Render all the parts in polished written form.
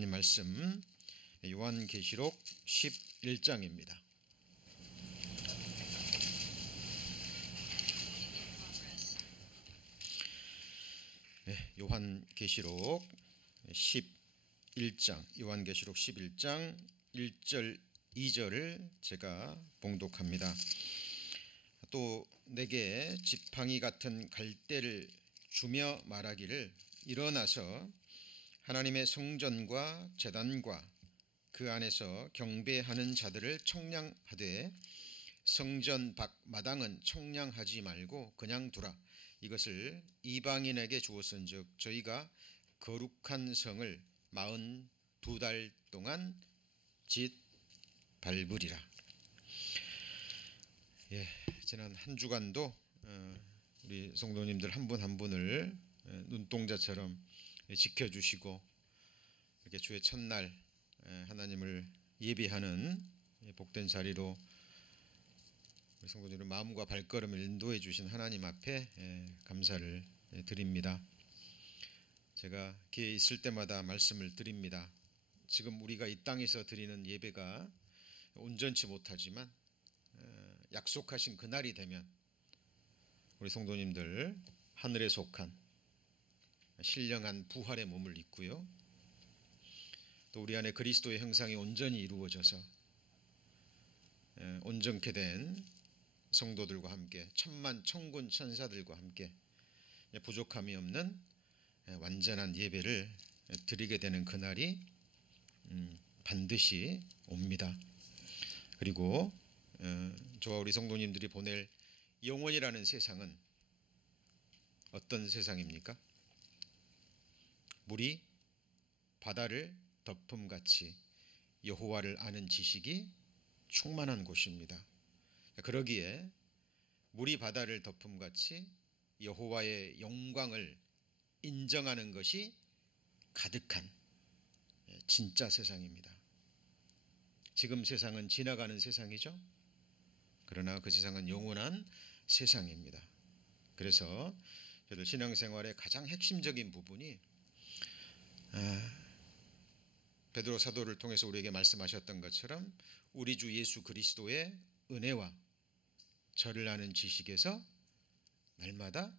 하나님 말씀 요한계시록 11장입니다. 요한계시록 11장 1절 2절을 제가 봉독합니다. 또 내게 지팡이 같은 갈대를 주며 말하기를 일어나서 하나님의 성전과 제단과 그 안에서 경배하는 자들을 청량하되 성전 밖 마당은 청량하지 말고 그냥 두라. 이것을 이방인에게 주었은즉 저희가 거룩한 성을 42달 동안 짓 밟으리라. 지난 한 주간도 우리 성도님들 한 분 한 분을 눈동자처럼 지켜주시고 이렇게 주의 첫날 하나님을 예배하는 복된 자리로 우리 성도님의 마음과 발걸음을 인도해 주신 하나님 앞에 감사를 드립니다. 제가 기회 있을 때마다 말씀을 드립니다. 지금 우리가 이 땅에서 드리는 예배가 온전치 못하지만 약속하신 그날이 되면 우리 성도님들 하늘에 속한 신령한 부활의 몸을 입고요. 또 우리 안에 그리스도의 형상이 온전히 이루어져서 온전케 된 성도들과 함께 천만 천군 천사들과 함께 부족함이 없는 완전한 예배를 드리게 되는 그날이 반드시 옵니다. 그리고 저와 우리 성도님들이 보낼 영원이라는 세상은 어떤 세상입니까? 물이 바다를 덮음같이 여호와를 아는 지식이 충만한 곳입니다. 그러기에 물이 바다를 덮음같이 여호와의 영광을 인정하는 것이 가득한 진짜 세상입니다. 지금 세상은 지나가는 세상이죠. 그러나 그 세상은 영원한 세상입니다. 그래서 저들 신앙생활의 가장 핵심적인 부분이 베드로 사도를 통해서 우리에게 말씀하셨던 것처럼 우리 주 예수 그리스도의 은혜와 저를 아는 지식에서 날마다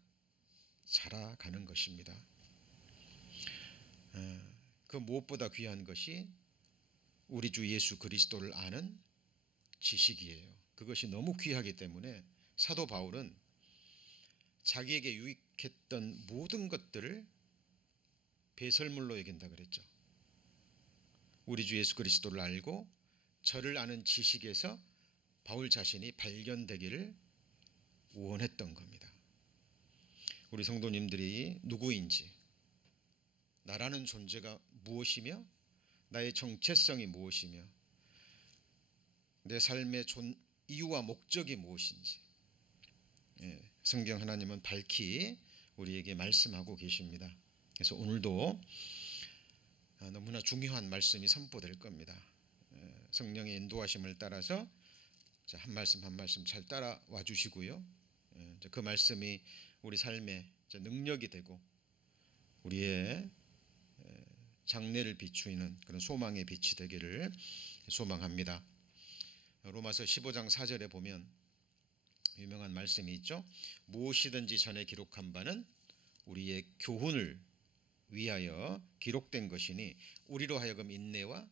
자라가는 것입니다. 그 무엇보다 귀한 것이 우리 주 예수 그리스도를 아는 지식이에요. 그것이 너무 귀하기 때문에 사도 바울은 자기에게 유익했던 모든 것들을 배설물로 여긴다 그랬죠. 우리 주 예수 그리스도를 알고 저를 아는 지식에서 바울 자신이 발견되기를 원했던 겁니다. 우리 성도님들이 누구인지, 나라는 존재가 무엇이며 나의 정체성이 무엇이며 내 삶의 이유와 목적이 무엇인지 성경 하나님은 밝히 우리에게 말씀하고 계십니다. 그래서 오늘도 너무나 중요한 말씀이 선포될 겁니다. 성령의 인도하심을 따라서 한 말씀 한 말씀 잘 따라와 주시고요. 그 말씀이 우리 삶의 능력이 되고 우리의 장래를 비추는 그런 소망의 빛이 되기를 소망합니다. 로마서 15장 4절에 보면 유명한 말씀이 있죠. 무엇이든지 전에 기록한 바는 우리의 교훈을 위하여 기록된 것이니 우리로 하여금 인내와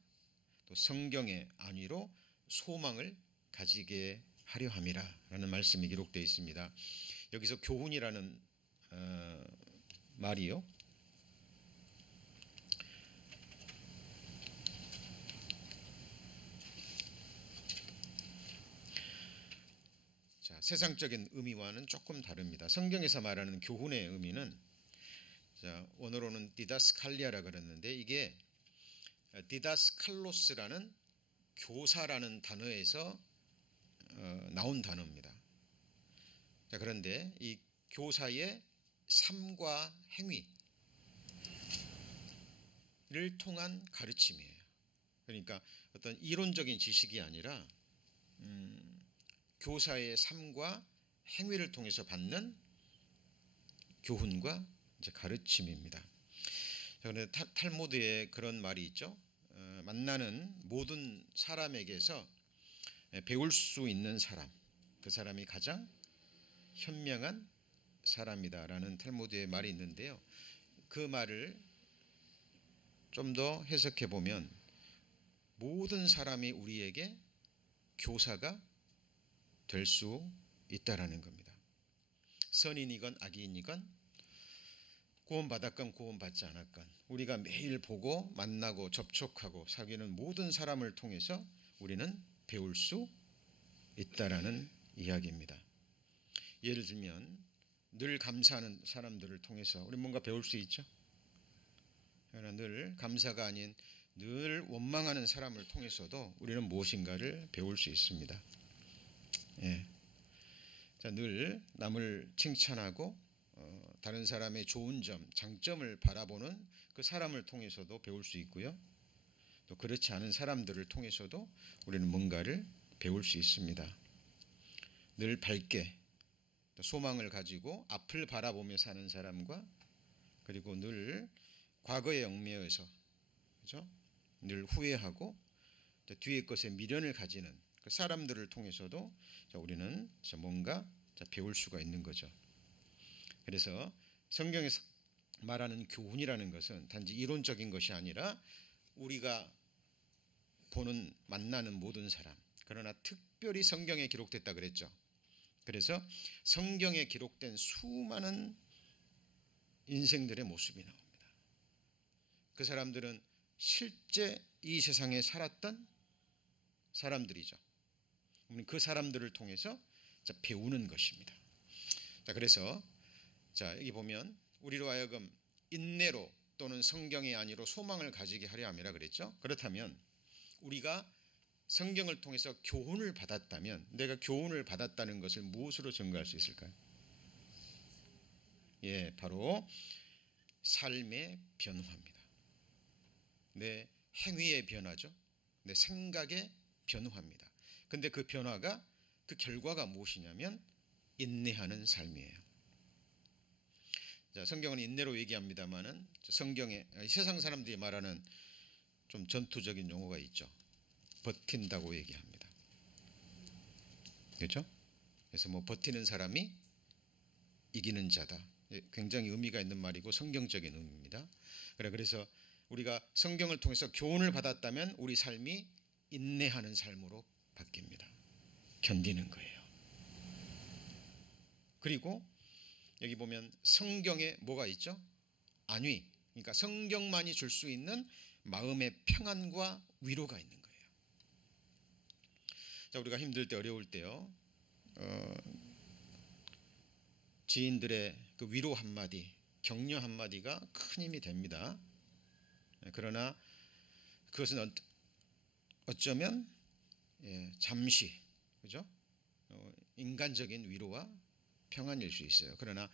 또 성경의 안위로 소망을 가지게 하려 함이라 라는 말씀이 기록되어 있습니다. 여기서 교훈이라는 말이요, 세상적인 의미와는 조금 다릅니다. 성경에서 말하는 교훈의 의미는 원어로는 디다스칼리아라 그랬는데 이게 디다스칼로스라는 교사라는 단어에서 나온 단어입니다. 그런데 이 교사의 삶과 행위를 통한 가르침이에요. 그러니까 어떤 이론적인 지식이 아니라 교사의 삶과 행위를 통해서 받는 교훈과 이제 가르침입니다. 그런데 탈무드에 그런 말이 있죠. 만나는 모든 사람에게서 배울 수 있는 사람, 그 사람이 가장 현명한 사람이다라는 탈무드의 말이 있는데요. 그 말을 좀 더 해석해 보면 모든 사람이 우리에게 교사가 될 수 있다라는 겁니다. 선인이건 악인이건 구원받았건 구원받지 않았건 우리가 매일 보고 만나고 접촉하고 사귀는 모든 사람을 통해서 우리는 배울 수 있다라는 이야기입니다. 예를 들면 늘 감사하는 사람들을 통해서 우리 뭔가 배울 수 있죠. 그러나 늘 감사가 아닌 늘 원망하는 사람을 통해서도 우리는 무엇인가를 배울 수 있습니다. 예. 자, 늘 남을 칭찬하고 다른 사람의 좋은 점, 장점을 바라보는 그 사람을 통해서도 배울 수 있고요. 또 그렇지 않은 사람들을 통해서도 우리는 뭔가를 배울 수 있습니다. 늘 밝게 소망을 가지고 앞을 바라보며 사는 사람과 그리고 늘 과거에 얽매여서 그죠? 늘 후회하고 뒤의 것에 미련을 가지는 그 사람들을 통해서도 우리는 뭔가 배울 수가 있는 거죠. 그래서 성경에서 말하는 교훈이라는 것은 단지 이론적인 것이 아니라 우리가 보는 만나는 모든 사람, 그러나 특별히 성경에 기록됐다 그랬죠. 그래서 성경에 기록된 수많은 인생들의 모습이 나옵니다. 그 사람들은 실제 이 세상에 살았던 사람들이죠. 우리는 그 사람들을 통해서 배우는 것입니다. 자, 그래서 여기 보면 우리로 하여금 인내로 또는 성경이 아니로 소망을 가지게 하려 함이라 그랬죠. 그렇다면 우리가 성경을 통해서 교훈을 받았다면 내가 교훈을 받았다는 것을 무엇으로 증거할 수 있을까요? 예, 바로 삶의 변화입니다. 내 행위의 변화죠. 내 생각의 변화입니다. 근데 그 변화가 그 결과가 무엇이냐면 인내하는 삶이에요. 자, 성경은 인내로 얘기합니다만은 성경에 세상 사람들이 말하는 좀 전투적인 용어가 있죠. 버틴다고 얘기합니다. 그렇죠? 그래서 버티는 사람이 이기는 자다. 굉장히 의미가 있는 말이고 성경적인 의미입니다. 그래서 우리가 성경을 통해서 교훈을 받았다면 우리 삶이 인내하는 삶으로 바뀝니다. 견디는 거예요. 그리고 여기 보면 성경에 뭐가 있죠? 안위. 그러니까 성경만이 줄 수 있는 마음의 평안과 위로가 있는 거예요. 자, 우리가 힘들 때 어려울 때요. 지인들의 그 위로 한마디, 격려 한마디가 큰 힘이 됩니다. 그러나 그것은 어쩌면 잠시, 그죠? 인간적인 위로와 평안일 수 있어요. 그러나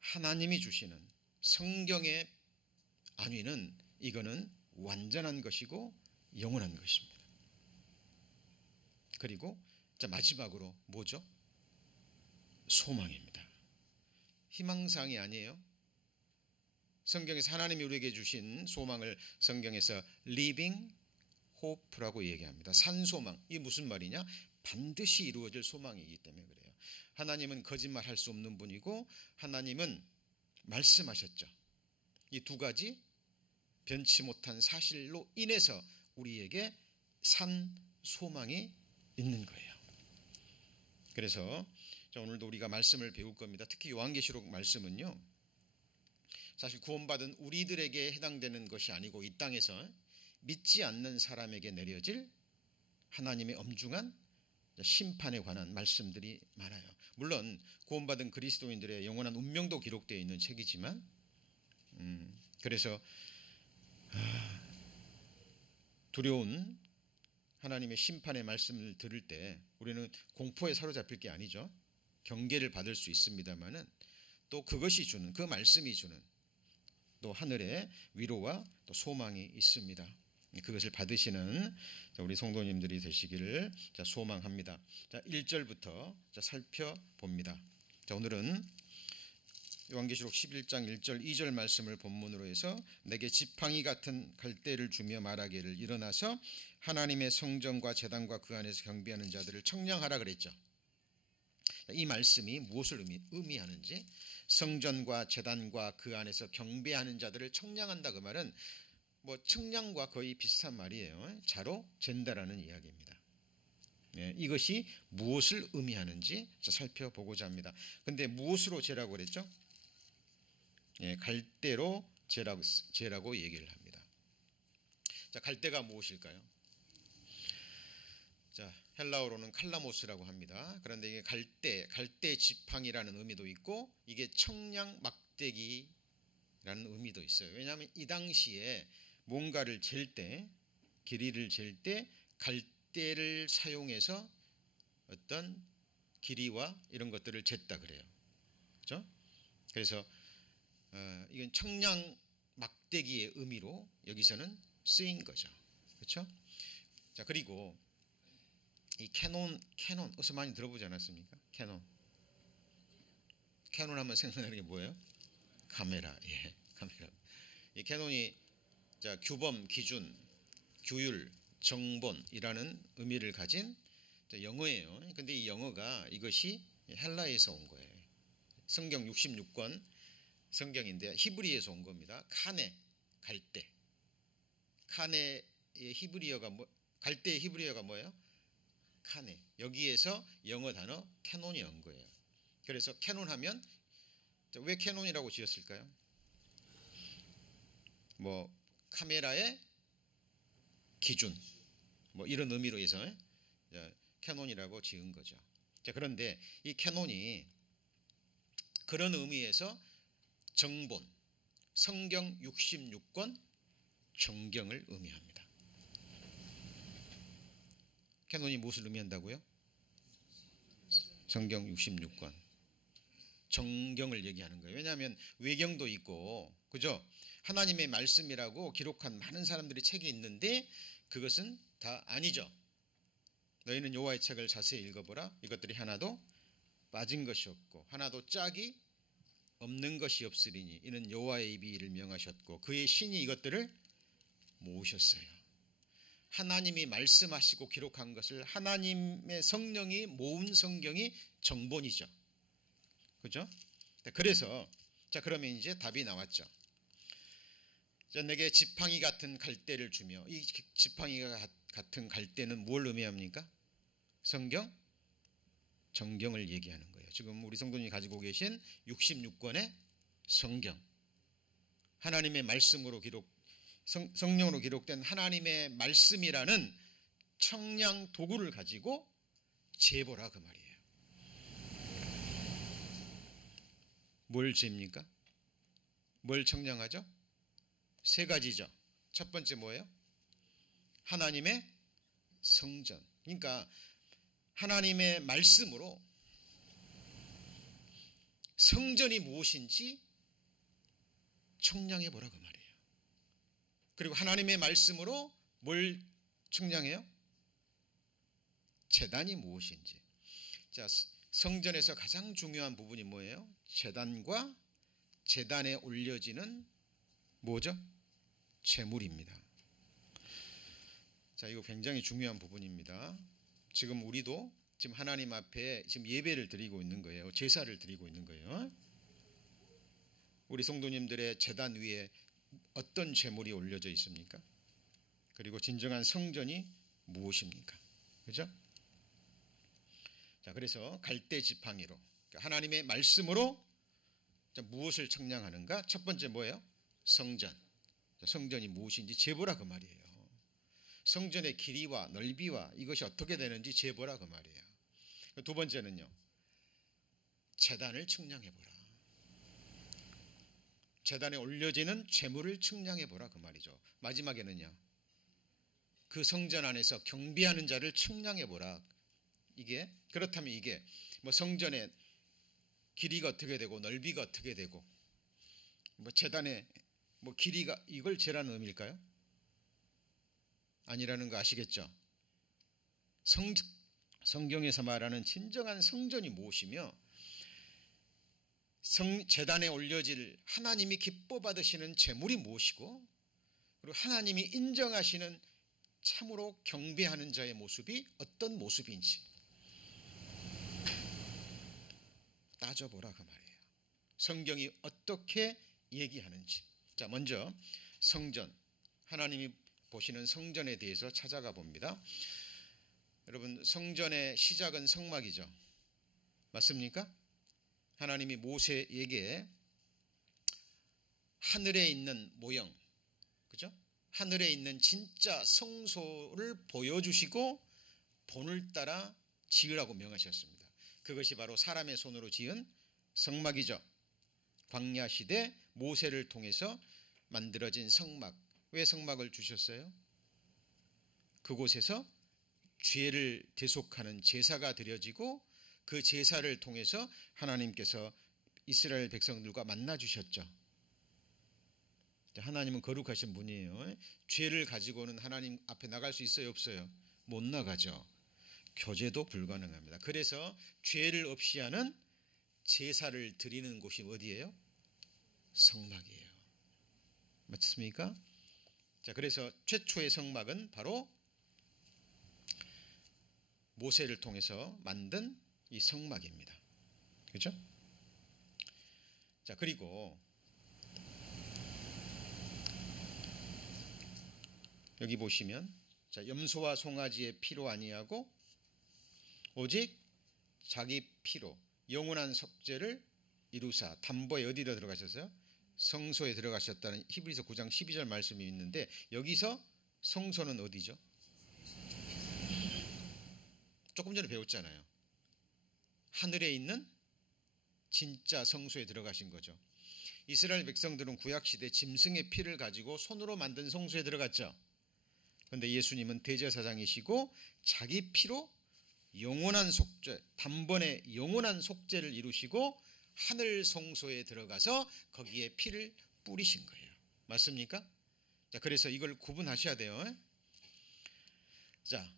하나님이 주시는 성경의 안위는 이거는 완전한 것이고 영원한 것입니다. 그리고 마지막으로 뭐죠? 소망입니다. 희망사항이 아니에요. 성경에서 하나님이 우리에게 주신 소망을 성경에서 living hope라고 얘기합니다. 산소망. 이게 무슨 말이냐? 반드시 이루어질 소망이기 때문에 그래요. 하나님은 거짓말할 수 없는 분이고 하나님은 말씀하셨죠. 이 두 가지 변치 못한 사실로 인해서 우리에게 산 소망이 있는 거예요. 그래서 오늘도 우리가 말씀을 배울 겁니다. 특히 요한계시록 말씀은요, 사실 구원받은 우리들에게 해당되는 것이 아니고 이 땅에서 믿지 않는 사람에게 내려질 하나님의 엄중한 심판에 관한 말씀들이 많아요. 물론 구원받은 그리스도인들의 영원한 운명도 기록되어 있는 책이지만 그래서 두려운 하나님의 심판의 말씀을 들을 때 우리는 공포에 사로잡힐 게 아니죠. 경계를 받을 수 있습니다만은 또 그것이 주는, 그 말씀이 주는 또 하늘의 위로와 또 소망이 있습니다. 그것을 받으시는 우리 성도님들이 되시기를 소망합니다. 자, 1절부터 살펴봅니다. 자, 오늘은 요한계시록 11장 1절 2절 말씀을 본문으로 해서 내게 지팡이 같은 갈대를 주며 말하기를 일어나서 하나님의 성전과 제단과 그 안에서 경배하는 자들을 청량하라 그랬죠. 이 말씀이 무엇을 의미하는지, 성전과 제단과 그 안에서 경배하는 자들을 청량한다 그 말은 뭐 청량과 거의 비슷한 말이에요. 자로 잰다라는 이야기입니다. 이것이 무엇을 의미하는지 살펴보고자 합니다. 근데 무엇으로 재라고 그랬죠? 갈대로 재라고 얘기를 합니다. 자, 갈대가 무엇일까요? 자, 헬라어로는 칼라모스라고 합니다. 그런데 이게 갈대 지팡이라는 의미도 있고 이게 청량 막대기라는 의미도 있어요. 왜냐하면 이 당시에 뭔가를 잴 때, 길이를 잴 때 갈대를 사용해서 어떤 길이와 이런 것들을 쟀다 그래요. 그렇죠? 그래서 이건 청량 막대기의 의미로 여기서는 쓰인 거죠. 그렇죠? 자, 그리고 이 캐논 어디서 많이 들어보지 않았습니까? 캐논 하면 생각나는 게 뭐예요? 카메라. 예, 카메라. 이 캐논이 자, 규범, 기준, 규율, 정본이라는 의미를 가진 영어예요. 근데 이 영어가 이것이 헬라에서 온 거예요. 성경 66권 성경인데 히브리에서 온 겁니다. 카네, 갈대. 카네의 히브리어가 갈대의 히브리어가 뭐예요? 카네. 여기에서 영어 단어 캐논이 온 거예요. 그래서 캐논 하면 왜 캐논이라고 지었을까요? 뭐 카메라의 기준 뭐 이런 의미로 해서 캐논이라고 지은 거죠. 자, 그런데 이 캐논이 그런 의미에서 정본, 성경 66권 정경을 의미합니다. 캐논이 무엇을 의미한다고요? 성경 66권 정경을 얘기하는 거예요. 왜냐하면 외경도 있고, 그죠? 하나님의 말씀이라고 기록한 많은 사람들이 책이 있는데 그것은 다 아니죠. 너희는 여호와의 책을 자세히 읽어보라. 이것들이 하나도 빠진 것이 없고 하나도 짝이 없는 것이 없으리니 이는 여호와의 입이 이를 명하셨고 그의 신이 이것들을 모으셨어요. 하나님이 말씀하시고 기록한 것을 하나님의 성령이 모은 성경이 정본이죠. 그죠? 그래서 자, 그러면 이제 답이 나왔죠. 자, 내게 지팡이 같은 갈대를 주며, 이 지팡이가 같은 갈대는 뭘 의미합니까? 성경 정경을 얘기하는 거예요. 지금 우리 성도님이 가지고 계신 66권의 성경, 하나님의 말씀으로 성령으로 기록된 하나님의 말씀이라는 청량 도구를 가지고 재보라 그 말이에요. 뭘 잽니까? 뭘 청량하죠? 세 가지죠. 첫 번째 뭐예요? 하나님의 성전. 그러니까 하나님의 말씀으로 성전이 무엇인지 청량해 보라 그 말이에요. 그리고 하나님의 말씀으로 뭘 청량해요? 제단이 무엇인지. 자, 성전에서 가장 중요한 부분이 뭐예요? 제단과 제단에 올려지는 뭐죠? 제물입니다. 자, 이거 굉장히 중요한 부분입니다. 지금 우리도 지금 하나님 앞에 지금 예배를 드리고 있는 거예요. 제사를 드리고 있는 거예요. 우리 성도님들의 제단 위에 어떤 제물이 올려져 있습니까? 그리고 진정한 성전이 무엇입니까? 그죠? 자, 그래서 갈대 지팡이로 하나님의 말씀으로 무엇을 청량하는가? 첫 번째 뭐예요? 성전. 성전이 무엇인지 재보라 그 말이에요. 성전의 길이와 넓이와 이것이 어떻게 되는지 재보라 그 말이에요. 두 번째는요, 제단을 청량해보라. 제단에 올려지는 제물을 청량해보라 그 말이죠. 마지막에는요, 그 성전 안에서 경배하는 자를 청량해보라. 이게 그렇다면 이게 뭐 성전의 길이가 어떻게 되고 넓이가 어떻게 되고 뭐 제단의 뭐 길이가 이걸 재라는 의미일까요? 아니라는 거 아시겠죠? 성경에서 말하는 진정한 성전이 무엇이며 제단에 올려질 하나님이 기뻐 받으시는 제물이 무엇이고, 그리고 하나님이 인정하시는 참으로 경배하는 자의 모습이 어떤 모습인지 따져보라 그 말이에요. 성경이 어떻게 얘기하는지. 자, 먼저 성전, 하나님이 보시는 성전에 대해서 찾아가 봅니다. 여러분, 성전의 시작은 성막이죠. 맞습니까? 하나님이 모세에게 하늘에 있는 모형, 그죠? 하늘에 있는 진짜 성소를 보여주시고 본을 따라 지으라고 명하셨습니다. 그것이 바로 사람의 손으로 지은 성막이죠. 광야 시대 모세를 통해서 만들어진 성막. 왜 성막을 주셨어요? 그곳에서 죄를 대속하는 제사가 드려지고 그 제사를 통해서 하나님께서 이스라엘 백성들과 만나 주셨죠. 하나님은 거룩하신 분이에요. 죄를 가지고는 하나님 앞에 나갈 수 있어요, 없어요? 못 나가죠. 교제도 불가능합니다. 그래서 죄를 없이 하는 제사를 드리는 곳이 어디예요? 성막이에요. 맞습니까? 자, 그래서 최초의 성막은 바로 모세를 통해서 만든 이 성막입니다. 그렇죠? 자, 그리고 여기 보시면, 자, 염소와 송아지의 피로 아니하고 오직 자기 피로 영원한 속죄를 이루사. 담보에 어디로 들어가셨어요? 성소에 들어가셨다는 히브리서 9장 12절 말씀이 있는데, 여기서 성소는 어디죠? 조금 전에 배웠잖아요. 하늘에 있는 진짜 성소에 들어가신 거죠. 이스라엘 백성들은 구약시대 짐승의 피를 가지고 손으로 만든 성소에 들어갔죠. 그런데 예수님은 대제사장이시고 자기 피로 영원한 속죄, 단번에 영원한 속죄를 이루시고 하늘 성소에 들어가서 거기에 피를 뿌리신 거예요. 맞습니까? 자, 그래서 이걸 구분하셔야 돼요. 자,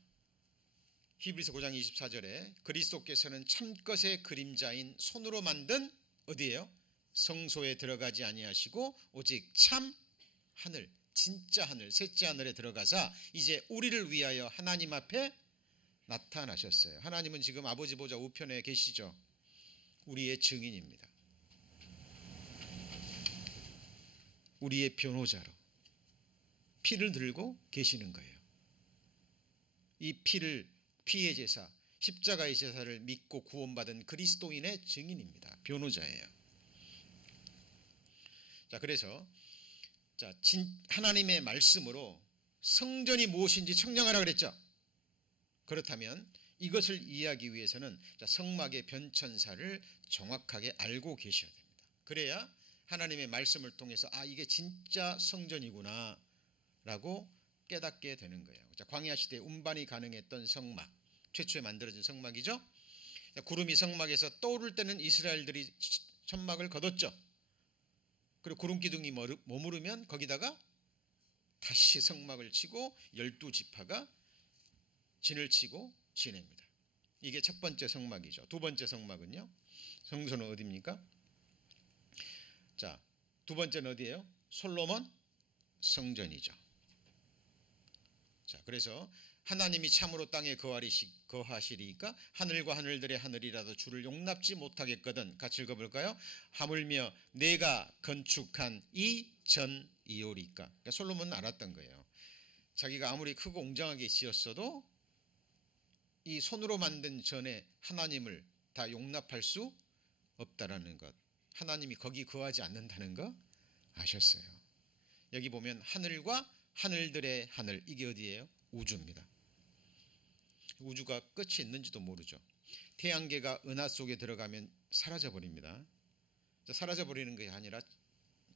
히브리서 9장 24절에 그리스도께서는 참것의 그림자인 손으로 만든 어디예요? 성소에 들어가지 아니하시고 오직 참 하늘, 진짜 하늘, 셋째 하늘에 들어가사 이제 우리를 위하여 하나님 앞에 나타나셨어요. 하나님은 지금 아버지 보좌 우편에 계시죠. 우리의 증인입니다. 우리의 변호자로 피를 들고 계시는 거예요. 이 피의 제사, 십자가의 제사를 믿고 구원받은 그리스도인의 증인입니다. 변호자예요. 자, 그래서 하나님의 말씀으로 성전이 무엇인지 청량하라 그랬죠. 그렇다면 이것을 이해하기 위해서는 성막의 변천사를 정확하게 알고 계셔야 됩니다. 그래야 하나님의 말씀을 통해서 이게 진짜 성전이구나 라고 깨닫게 되는 거예요. 광야 시대에 운반이 가능했던 성막, 최초에 만들어진 성막이죠. 구름이 성막에서 떠오를 때는 이스라엘들이 천막을 걷었죠. 그리고 구름 기둥이 머무르면 거기다가 다시 성막을 치고 12지파가 진을 치고 지냅니다. 이게 첫 번째 성막이죠. 두 번째 성막은요. 성소는 어디입니까? 자, 두 번째는 어디예요? 솔로몬 성전이죠. 자, 그래서 하나님이 참으로 땅에 거하시리까 하늘과 하늘들의 하늘이라도 주를 용납지 못하겠거든. 같이 읽어볼까요? 하물며 내가 건축한 이 전이오리까. 그러니까 솔로몬은 알았던 거예요. 자기가 아무리 크고 웅장하게 지었어도 이 손으로 만든 전에 하나님을 다 용납할 수 없다라는 것, 하나님이 거기 거하지 않는다는 거 아셨어요. 여기 보면 하늘과 하늘들의 하늘, 이게 어디예요? 우주입니다. 우주가 끝이 있는지도 모르죠. 태양계가 은하 속에 들어가면 사라져버립니다. 사라져버리는 게 아니라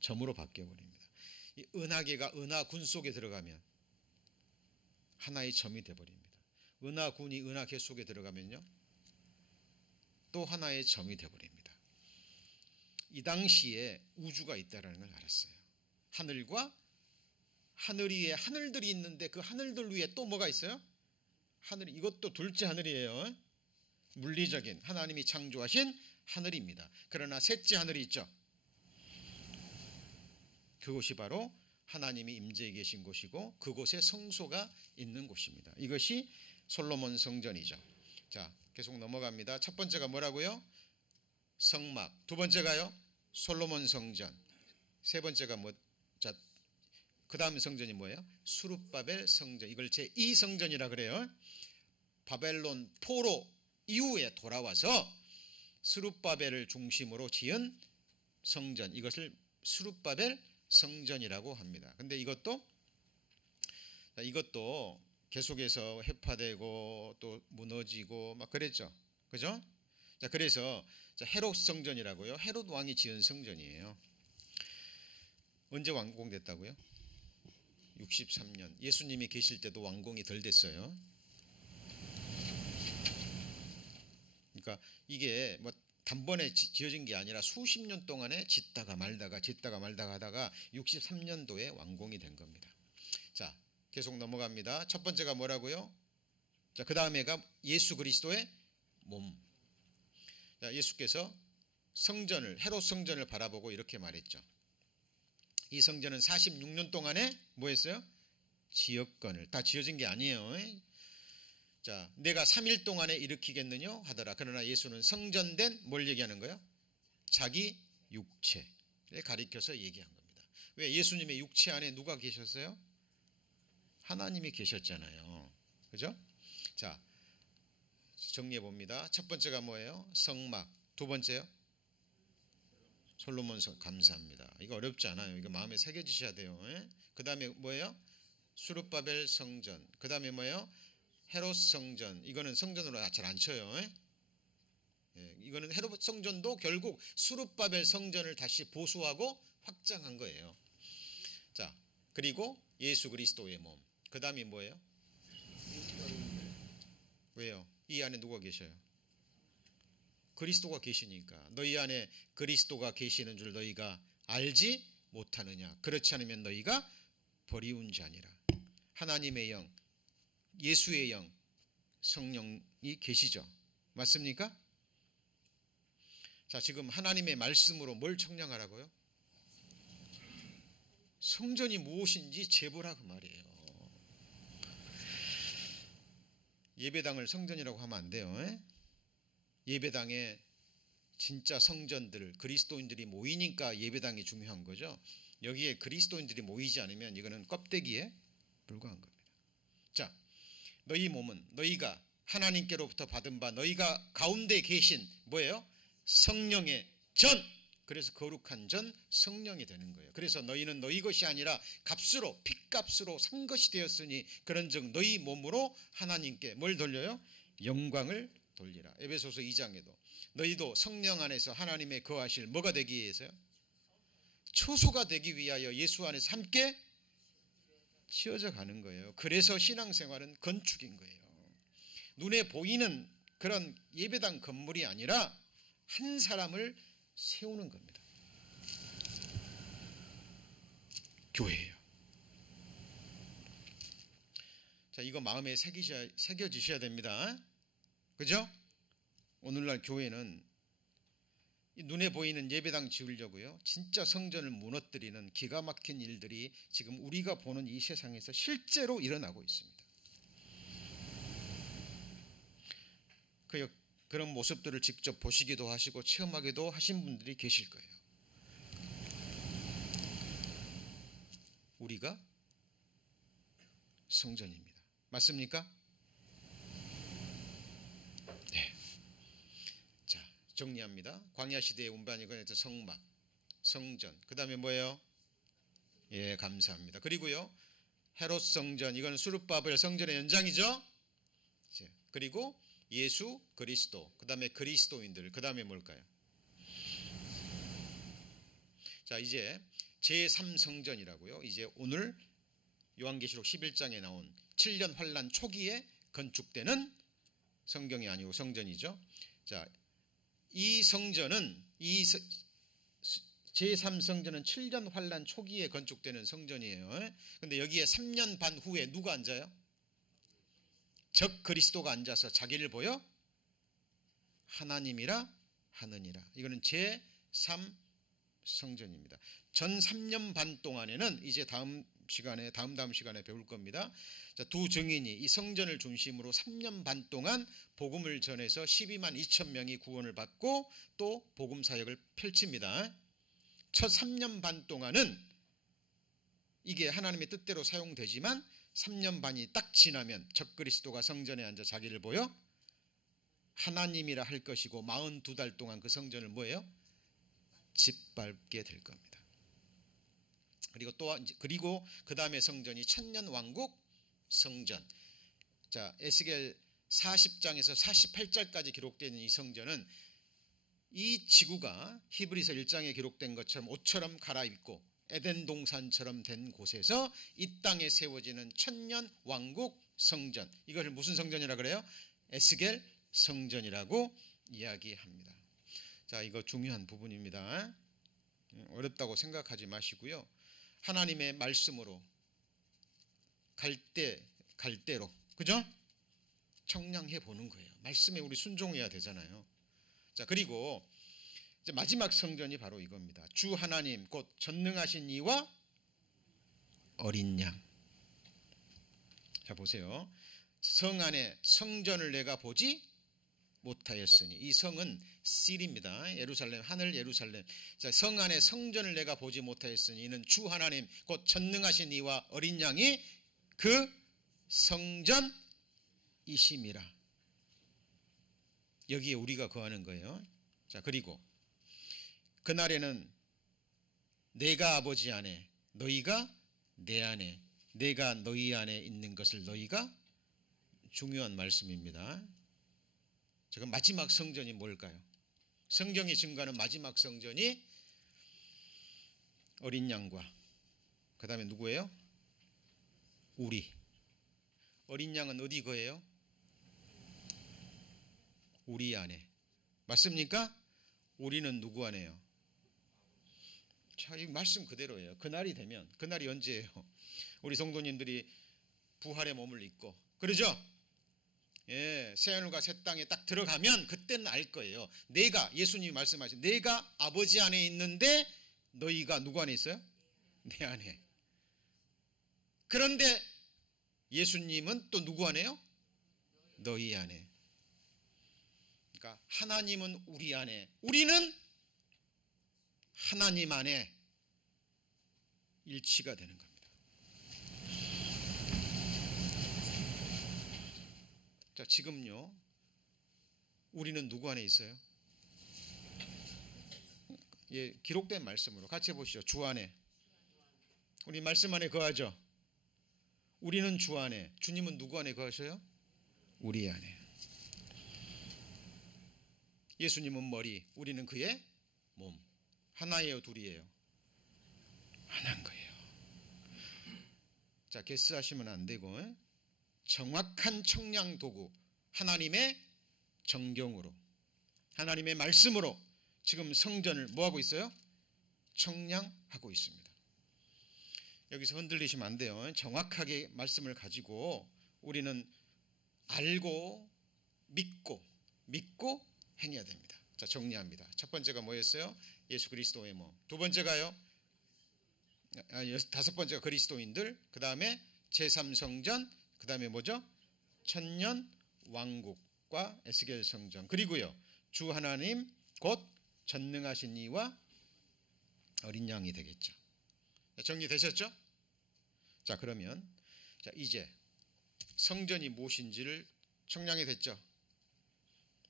점으로 바뀌어버립니다. 이 은하계가 은하군 속에 들어가면 하나의 점이 되어버립니다. 은하군이 은하계 속에 들어가면요 또 하나의 점이 되어버립니다. 이 당시에 우주가 있다는 걸 알았어요. 하늘과 하늘 위에 하늘들이 있는데 그 하늘들 위에 또 뭐가 있어요? 하늘이, 이것도 둘째 하늘이에요. 물리적인 하나님이 창조하신 하늘입니다. 그러나 셋째 하늘이 있죠. 그곳이 바로 하나님이 임재해 계신 곳이고 그곳에 성소가 있는 곳입니다. 이것이 솔로몬 성전이죠. 자, 계속 넘어갑니다. 첫 번째가 뭐라고요? 성막. 두 번째가요? 솔로몬 성전. 세 번째가 뭐? 자, 그 다음 성전이 뭐예요? 수룹바벨 성전. 이걸 제2성전이라 그래요. 바벨론 포로 이후에 돌아와서 수룹바벨을 중심으로 지은 성전, 이것을 수룹바벨 성전이라고 합니다. 근데 이것도 계속해서 해파되고 또 무너지고 막 그랬죠. 그죠? 자, 그래서 헤롯 성전이라고요. 헤롯 왕이 지은 성전이에요. 언제 완공됐다고요? 63년. 예수님이 계실 때도 완공이 덜 됐어요. 그러니까 이게 뭐 단번에 지어진 게 아니라 수십 년 동안에 짓다가 말다가 하다가 63년도에 완공이 된 겁니다. 자, 계속 넘어갑니다. 첫 번째가 뭐라고요? 자, 그 다음에가 예수 그리스도의 몸. 자, 예수께서 헤롯 성전을 바라보고 이렇게 말했죠. 이 성전은 46년 동안에 뭐 했어요? 지역건을. 다 지어진 게 아니에요. 자, 내가 3일 동안에 일으키겠느냐 하더라. 그러나 예수는 성전된 뭘 얘기하는 거예요? 자기 육체를 가리켜서 얘기한 겁니다. 왜? 예수님의 육체 안에 누가 계셨어요? 하나님이 계셨잖아요. 그죠? 자, 정리해 봅니다. 첫 번째가 뭐예요? 성막. 두 번째요? 솔로몬 성. 감사합니다. 이거 어렵지 않아요. 이거 마음에 새겨지셔야 돼요. 그 다음에 뭐예요? 수룹바벨 성전. 그 다음에 뭐예요? 헤롯 성전. 이거는 성전으로 잘 안 쳐요. 이거는 헤롯 성전도 결국 수룹바벨 성전을 다시 보수하고 확장한 거예요. 자, 그리고 예수 그리스도의 몸. 그 다음이 뭐예요? 왜요? 이 안에 누가 계셔요? 그리스도가 계시니까. 너희 안에 그리스도가 계시는 줄 너희가 알지 못하느냐? 그렇지 않으면 너희가 버리운 자니라. 하나님의 영, 예수의 영, 성령이 계시죠. 맞습니까? 자, 지금 하나님의 말씀으로 뭘 청량하라고요? 성전이 무엇인지 제보라 그 말이에요. 예배당을 성전이라고 하면 안 돼요. 예배당에 진짜 성전들, 그리스도인들이 모이니까 예배당이 중요한 거죠. 여기에 그리스도인들이 모이지 않으면 이거는 껍데기에 불과한 겁니다. 자, 너희 몸은 너희가 하나님께로부터 받은 바 너희가 가운데 계신 뭐예요? 성령의 전. 그래서 거룩한 전 성령이 되는 거예요. 그래서 너희는 너희 것이 아니라 값으로 핏값으로 산 것이 되었으니 그런즉 너희 몸으로 하나님께 뭘 돌려요? 영광을 돌리라. 에베소서 2장에도 너희도 성령 안에서 하나님의 거하실 뭐가 되기 위해서요? 초소가 되기 위하여 예수 안에서 함께 지어져 가는 거예요. 그래서 신앙생활은 건축인 거예요. 눈에 보이는 그런 예배당 건물이 아니라 한 사람을 세우는 겁니다. 교회예요. 자, 이거 마음에 새겨지셔야 됩니다. 그죠? 오늘날 교회는 눈에 보이는 예배당 지으려고요, 진짜 성전을 무너뜨리는 기가 막힌 일들이 지금 우리가 보는 이 세상에서 실제로 일어나고 있습니다. 그런 모습들을 직접 보시기도 하시고 체험하기도 하신 분들이 계실 거예요. 우리가 성전입니다. 맞습니까? 네. 자, 정리합니다. 광야 시대의 운반이건 성막, 성전. 그 다음에 뭐예요? 예, 감사합니다. 그리고요, 헤롯 성전. 이건 수룹바벨 성전의 연장이죠. 그리고 예수 그리스도. 그 다음에 그리스도인들. 그 다음에 뭘까요? 자, 이제 제3성전이라고요. 이제 오늘 요한계시록 11장에 나온 7년 환란 초기에 건축되는 성경이 아니고 성전이죠. 자, 이 성전은 제3성전은 7년 환란 초기에 건축되는 성전이에요. 그런데 여기에 3년 반 후에 누가 앉아요? 적 그리스도가 앉아서 자기를 보여 하나님이라 하느니라. 이거는 제3 성전입니다. 전 3년 반 동안에는 이제 다음 시간에 다음 시간에 배울 겁니다. 자, 두 증인이 이 성전을 중심으로 3년 반 동안 복음을 전해서 12만 2천 명이 구원을 받고 또 복음 사역을 펼칩니다. 첫 3년 반 동안은 이게 하나님의 뜻대로 사용되지만 3년 반이 딱 지나면 적그리스도가 성전에 앉아 자기를 보여 하나님이라 할 것이고 42달 동안 그 성전을 뭐예요? 짓밟게 될 겁니다. 그리고 그 다음에 성전이 천년 왕국 성전. 자, 에스겔 40장에서 48장까지 기록되어 있는 이 성전은 이 지구가 히브리서 1장에 기록된 것처럼 옷처럼 갈아입고 에덴 동산처럼 된 곳에서 이 땅에 세워지는 천년 왕국 성전. 이것을 무슨 성전이라 그래요? 에스겔 성전이라고 이야기합니다. 자, 이거 중요한 부분입니다. 어렵다고 생각하지 마시고요. 하나님의 말씀으로 갈대로 그죠? 청량해 보는 거예요. 말씀에 우리 순종해야 되잖아요. 자, 그리고 이제 마지막 성전이 바로 이겁니다. 주 하나님 곧 전능하신 이와 어린 양. 자, 보세요. 성 안에 성전을 내가 보지 못하였으니, 이 성은 실입니다. 예루살렘, 하늘 예루살렘. 자, 성 안에 성전을 내가 보지 못하였으니 이는 주 하나님 곧 전능하신 이와 어린 양이 그 성전이심이라. 여기에 우리가 거하는 거예요. 자, 그리고 그날에는 내가 아버지 안에 너희가 내 안에 내가 너희 안에 있는 것을 너희가, 중요한 말씀입니다. 지금 마지막 성전이 뭘까요? 성경이 증거하는 마지막 성전이 어린 양과 그 다음에 누구예요? 우리. 어린 양은 어디 거예요? 우리 안에. 맞습니까? 우리는 누구 안에요? 자, 이 말씀 그대로예요. 그날이 되면, 그날이 언제예요? 우리 성도님들이 부활의 몸을 입고, 그러죠? 예, 새하늘과 새 땅에 딱 들어가면 그때는 알 거예요. 내가, 예수님이 말씀하신, 내가 아버지 안에 있는데 너희가 누구 안에 있어요? 내 안에. 그런데 예수님은 또 누구 안에요? 너희 안에. 그러니까 하나님은 우리 안에, 우리는 하나님 안에 일치가 되는 겁니다. 자, 지금요, 우리는 누구 안에 있어요? 예, 기록된 말씀으로 같이 해보시죠. 주 안에. 우리 말씀 안에 거하죠. 우리는 주 안에. 주님은 누구 안에 거하셔요? 우리 안에. 예수님은 머리, 우리는 그의 몸. 하나예요, 둘이에요? 하나인 거예요. 자, 게스하시면 안 되고, 정확한 청량 도구, 하나님의 정경으로, 하나님의 말씀으로 지금 성전을 뭐하고 있어요? 청량하고 있습니다. 여기서 흔들리시면 안 돼요. 정확하게 말씀을 가지고 우리는 알고 믿고 행해야 됩니다. 자, 정리합니다. 첫 번째가 뭐였어요? 예수 그리스도의 몸. 두 번째가요, 다섯 번째가 그리스도인들. 그 다음에 제3성전. 그 다음에 뭐죠? 천년 왕국과 에스겔 성전. 그리고요, 주 하나님 곧 전능하신 이와 어린 양이 되겠죠. 정리되셨죠? 자, 그러면 이제 성전이 무엇인지를 청량이 됐죠?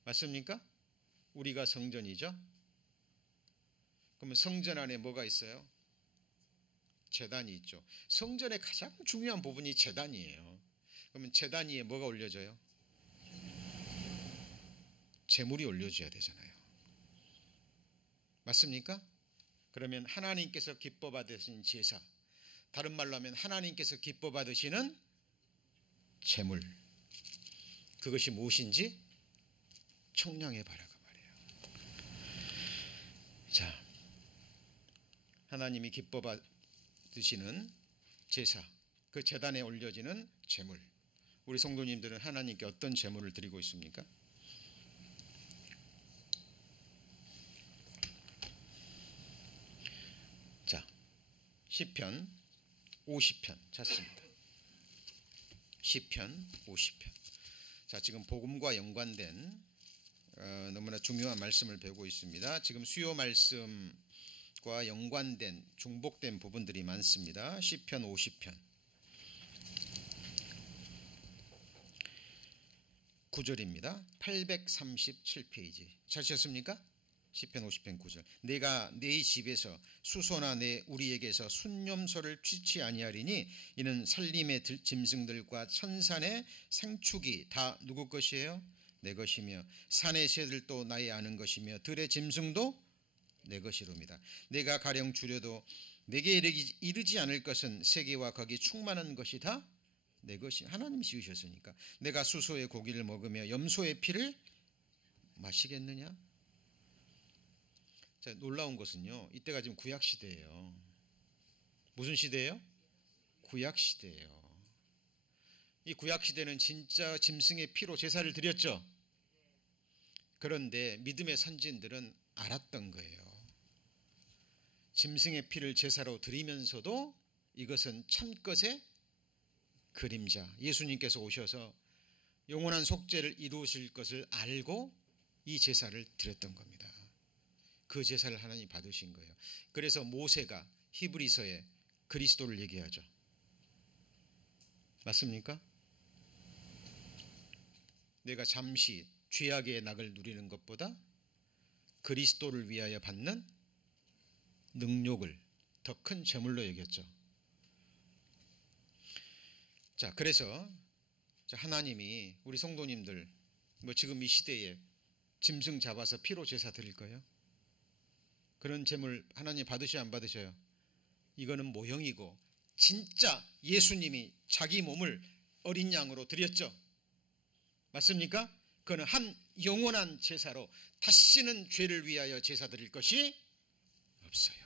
맞습니까? 우리가 성전이죠. 그러면 성전 안에 뭐가 있어요? 제단이 있죠. 성전의 가장 중요한 부분이 제단이에요. 그러면 제단 위에 뭐가 올려져요? 제물이 올려져야 되잖아요. 맞습니까? 그러면 하나님께서 기뻐 받으신 제사, 다른 말로 하면 하나님께서 기뻐 받으시는 제물, 그것이 무엇인지 청량해 봐라 그 말이에요. 자, 하나님이 기뻐 받으시는 제사, 그 제단에 올려지는 제물. 우리 성도님들은 하나님께 어떤 제물을 드리고 있습니까? 시편 50편 찾습니다. 시편 50편. 자, 지금 복음과 연관된 너무나 중요한 말씀을 배우고 있습니다. 지금 수요 말씀과 연관된 중복된 부분들이 많습니다. 시편 50편 9절입니다. 837페이지 찾으셨습니까? 시편 50편 9절. 내가 네 집에서 수소나 내 우리에게서 순념소를 취치 아니하리니 이는 살림의 짐승들과 천산의 생축이 다 누구 것이에요? 내 것이며 산의 새들도 나의 아는 것이며 들의 짐승도 내 것이로입니다. 내가 가령 줄여도 내게 이르지 않을 것은 세계와 거기 충만한 것이 다 내 것이. 하나님이 지으셨으니까. 내가 수소의 고기를 먹으며 염소의 피를 마시겠느냐? 자, 놀라운 것은요, 이때가 지금 구약 시대예요. 무슨 시대예요? 구약 시대예요. 이 구약 시대는 진짜 짐승의 피로 제사를 드렸죠. 그런데 믿음의 선진들은 알았던 거예요. 짐승의 피를 제사로 드리면서도 이것은 참것의 그림자, 예수님께서 오셔서 영원한 속죄를 이루실 것을 알고 이 제사를 드렸던 겁니다. 그 제사를 하나님이 받으신 거예요. 그래서 모세가 히브리서에 그리스도를 얘기하죠. 맞습니까? 내가 잠시 죄악의 낙을 누리는 것보다 그리스도를 위하여 받는 능욕을 더 큰 제물로 여겼죠. 자, 그래서 하나님이 우리 성도님들 지금 이 시대에 짐승 잡아서 피로 제사 드릴 거예요? 그런 제물 하나님 받으셔야 안 받으셔요? 이거는 모형이고 진짜 예수님이 자기 몸을 어린 양으로 드렸죠. 맞습니까? 그는 한 영원한 제사로 다시는 죄를 위하여 제사 드릴 것이 없어요.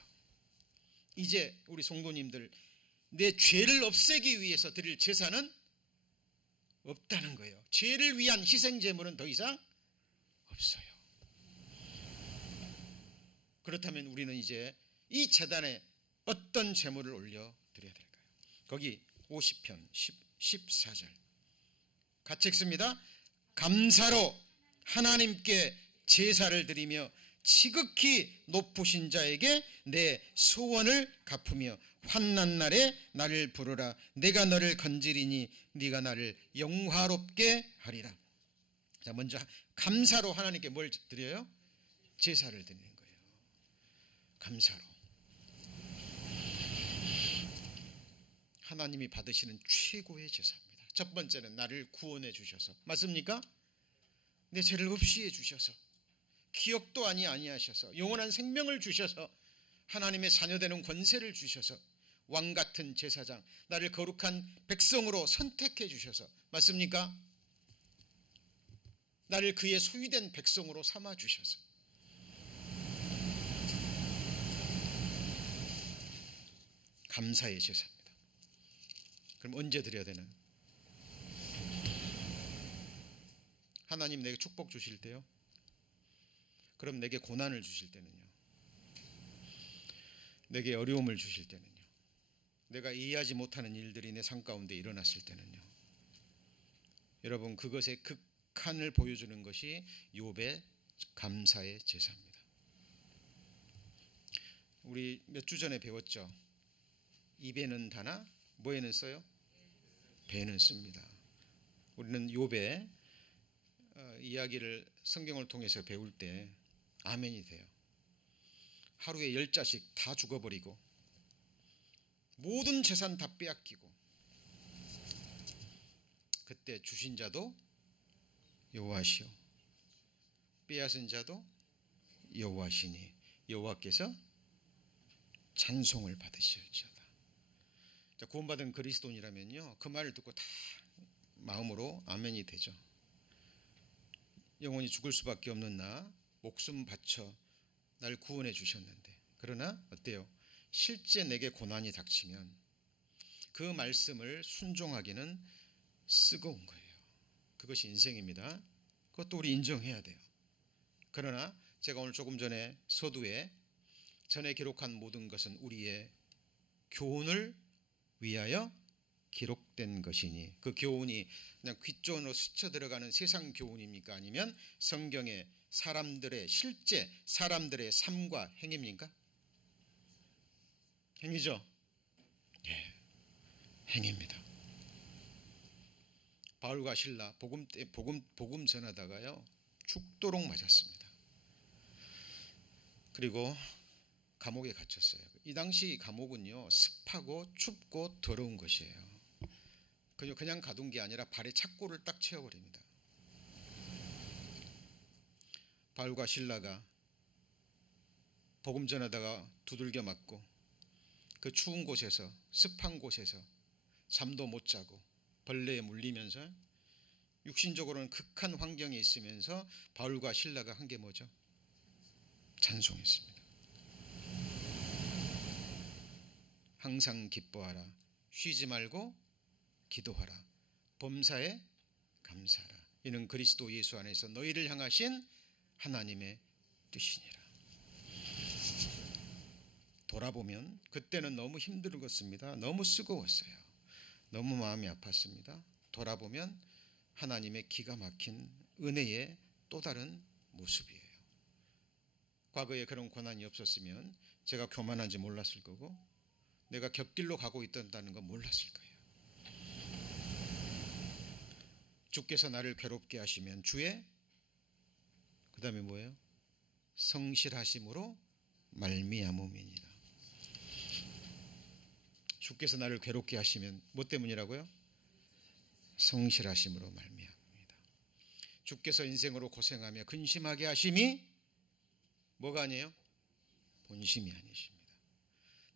이제 우리 성도님들 내 죄를 없애기 위해서 드릴 제사는 없다는 거예요. 죄를 위한 희생 제물은 더 이상 없어요. 그렇다면 우리는 이제 이 제단에 어떤 제물을 올려 드려야 될까요? 거기 50편 14절 같이 읽습니다. 감사로 하나님께 제사를 드리며 지극히 높으신 자에게 내 소원을 갚으며 환난 날에 나를 부르라. 내가 너를 건지리니 네가 나를 영화롭게 하리라. 자, 먼저 감사로 하나님께 뭘 드려요? 제사를 드리는 거예요. 감사로 하나님이 받으시는 최고의 제사입니다. 첫 번째는 나를 구원해 주셔서, 맞습니까? 내 죄를 없이 해 주셔서, 기억도 아니하셔서, 영원한 생명을 주셔서, 하나님의 자녀되는 권세를 주셔서, 왕같은 제사장, 나를 거룩한 백성으로 선택해 주셔서, 맞습니까? 나를 그의 소유된 백성으로 삼아 주셔서, 감사의 제사입니다. 그럼 언제 드려야 되나요? 하나님 내게 축복 주실 때요? 그럼 내게 고난을 주실 때는요? 내게 어려움을 주실 때는요? 내가 이해하지 못하는 일들이 내 삶 가운데 일어났을 때는요? 여러분, 그것의 극한을 보여주는 것이 욥의 감사의 제사입니다. 우리 몇 주 전에 배웠죠? 입에는 다나 뭐에는 써요? 배는 씁니다. 우리는 욥의 이야기를 성경을 통해서 배울 때 아멘이 돼요. 하루에 10자씩 다 죽어버리고 모든 재산 다 빼앗기고 그때 주신 자도 여호와시오 빼앗은 자도 여호와시니 여호와께서 찬송을 받으실지어다. 구원받은 그리스도인이라면요, 그 말을 듣고 다 마음으로 아멘이 되죠. 영원히 죽을 수밖에 없는 나 목숨 바쳐 날 구원해 주셨는데, 그러나 어때요? 실제 내게 고난이 닥치면 그 말씀을 순종하기는 쓰거운 거예요. 그것이 인생입니다. 그것도 우리 인정해야 돼요. 그러나 제가 오늘 조금 전에 서두에 전에 기록한 모든 것은 우리의 교훈을 위하여 기록된 것이니, 그 교훈이 그냥 귓전으로 스쳐 들어가는 세상 교훈입니까? 아니면 성경의 사람들의 실제 사람들의 삶과 행입니까? 행위죠. 예, 행입니다. 바울과 실라 복음 전하다가요 죽도록 맞았습니다. 그리고 감옥에 갇혔어요. 이 당시 감옥은요 습하고 춥고 더러운 것이에요. 그냥 가둔 게 아니라 발에 착고를 딱 채워버립니다. 바울과 실라가 복음 전하다가 두들겨 맞고 그 추운 곳에서, 습한 곳에서 잠도 못 자고 벌레에 물리면서 육신적으로는 극한 환경에 있으면서 바울과 실라가 한 게 뭐죠? 찬송했습니다. 항상 기뻐하라, 쉬지 말고 기도하라, 범사에 감사하라. 이는 그리스도 예수 안에서 너희를 향하신 하나님의 뜻이니라. 돌아보면 그때는 너무 힘들었습니다. 너무 쓰거웠어요. 너무 마음이 아팠습니다. 돌아보면 하나님의 기가 막힌 은혜의 또 다른 모습이에요. 과거에 그런 고난이 없었으면 제가 교만한지 몰랐을 거고 내가 곁길로 가고 있다는 거 몰랐을 거예요. 주께서 나를 괴롭게 하시면 주의 그 다음에 뭐예요? 성실하심으로 말미암음이니라. 주께서 나를 괴롭게 하시면 뭐 때문이라고요? 성실하심으로 말미암습니다. 주께서 인생으로 고생하며 근심하게 하심이 뭐가 아니에요? 본심이 아니십니다.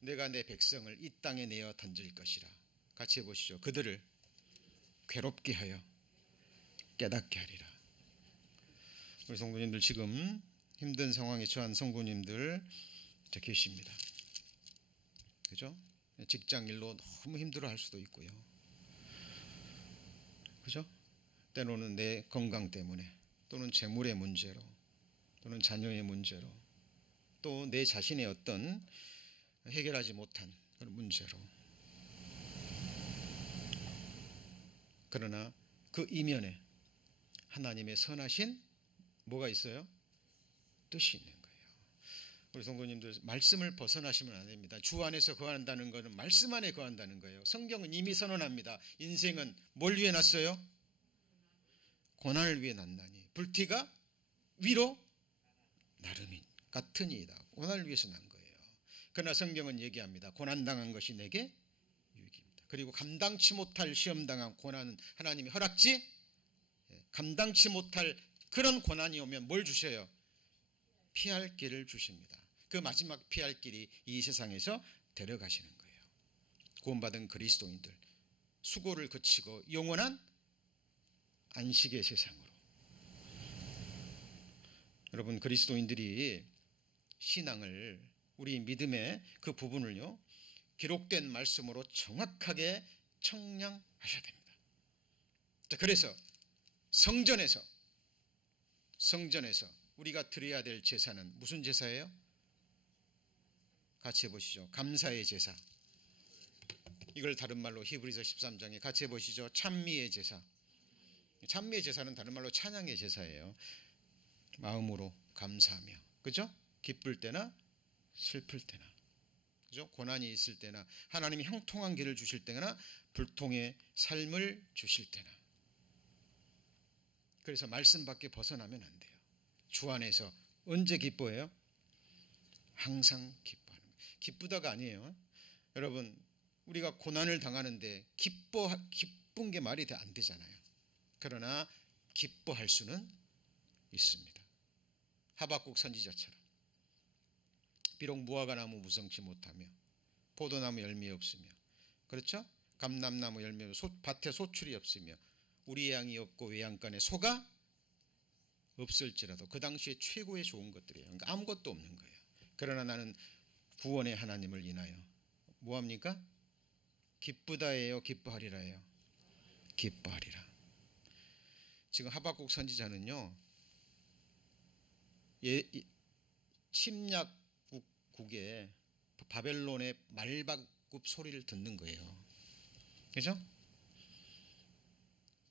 내가 내 백성을 이 땅에 내어 던질 것이라. 같이 해보시죠. 그들을 괴롭게 하여 깨닫게 하리라. 우리 성도님들 지금 힘든 상황에 처한 성도님들 계십니다. 그죠? 직장 일로 너무 힘들어할 수도 있고요. 그죠? 때로는 내 건강 때문에 또는 재물의 문제로 또는 자녀의 문제로 또 내 자신의 어떤 해결하지 못한 그런 문제로. 그러나 그 이면에 하나님의 선하신 뭐가 있어요? 뜻이 있는 거예요. 우리 성도님들 말씀을 벗어나시면 안 됩니다. 주 안에서 거한다는 것은 말씀 안에 거한다는 거예요. 성경은 이미 선언합니다. 인생은 뭘 위해 났어요? 고난을 위해 났나니 불티가 위로 나름이 같으니이다. 고난을 위해서 난 거예요. 그러나 성경은 얘기합니다. 고난당한 것이 내게 유익입니다. 그리고 감당치 못할 시험당한 고난은 하나님이 허락지, 감당치 못할 그런 고난이 오면 뭘 주셔요? 피할 길을 주십니다. 그 마지막 피할 길이 이 세상에서 데려가시는 거예요. 구원받은 그리스도인들 수고를 그치고 영원한 안식의 세상으로. 여러분, 그리스도인들이 신앙을, 우리 믿음의 그 부분을요 기록된 말씀으로 정확하게 청량하셔야 됩니다. 자, 그래서 성전에서 우리가 드려야 될 제사는 무슨 제사예요? 같이 해보시죠. 감사의 제사. 이걸 다른 말로 히브리서 13장에 같이 해보시죠. 찬미의 제사. 찬미의 제사는 다른 말로 찬양의 제사예요. 마음으로 감사하며, 그죠? 기쁠 때나 슬플 때나, 그죠? 고난이 있을 때나, 하나님이 형통한 길을 주실 때나, 불통의 삶을 주실 때나. 그래서 말씀 밖에 벗어나면 안 돼요. 주 안에서 언제 기뻐해요? 항상 기뻐하는 거예요. 기쁘다가 아니에요. 여러분, 우리가 고난을 당하는데 기쁜 게 말이 안 되잖아요. 그러나 기뻐할 수는 있습니다. 하박국 선지자처럼 비록 무화과 나무 무성치 못하며 포도나무 열매 없으며, 그렇죠? 감람나무 열매 밭에 소출이 없으며 우리 양이 없고 외양간에 소가 없을지라도, 그 당시에 최고의 좋은 것들이에요. 그러니까 아무것도 없는 거예요. 그러나 나는 구원의 하나님을 인하여 뭐합니까? 기쁘다예요, 기뻐하리라예요? 기뻐하리라. 지금 하박국 선지자는요 침략국에 바벨론의 굽굽 소리를 듣는 거예요. 그죠?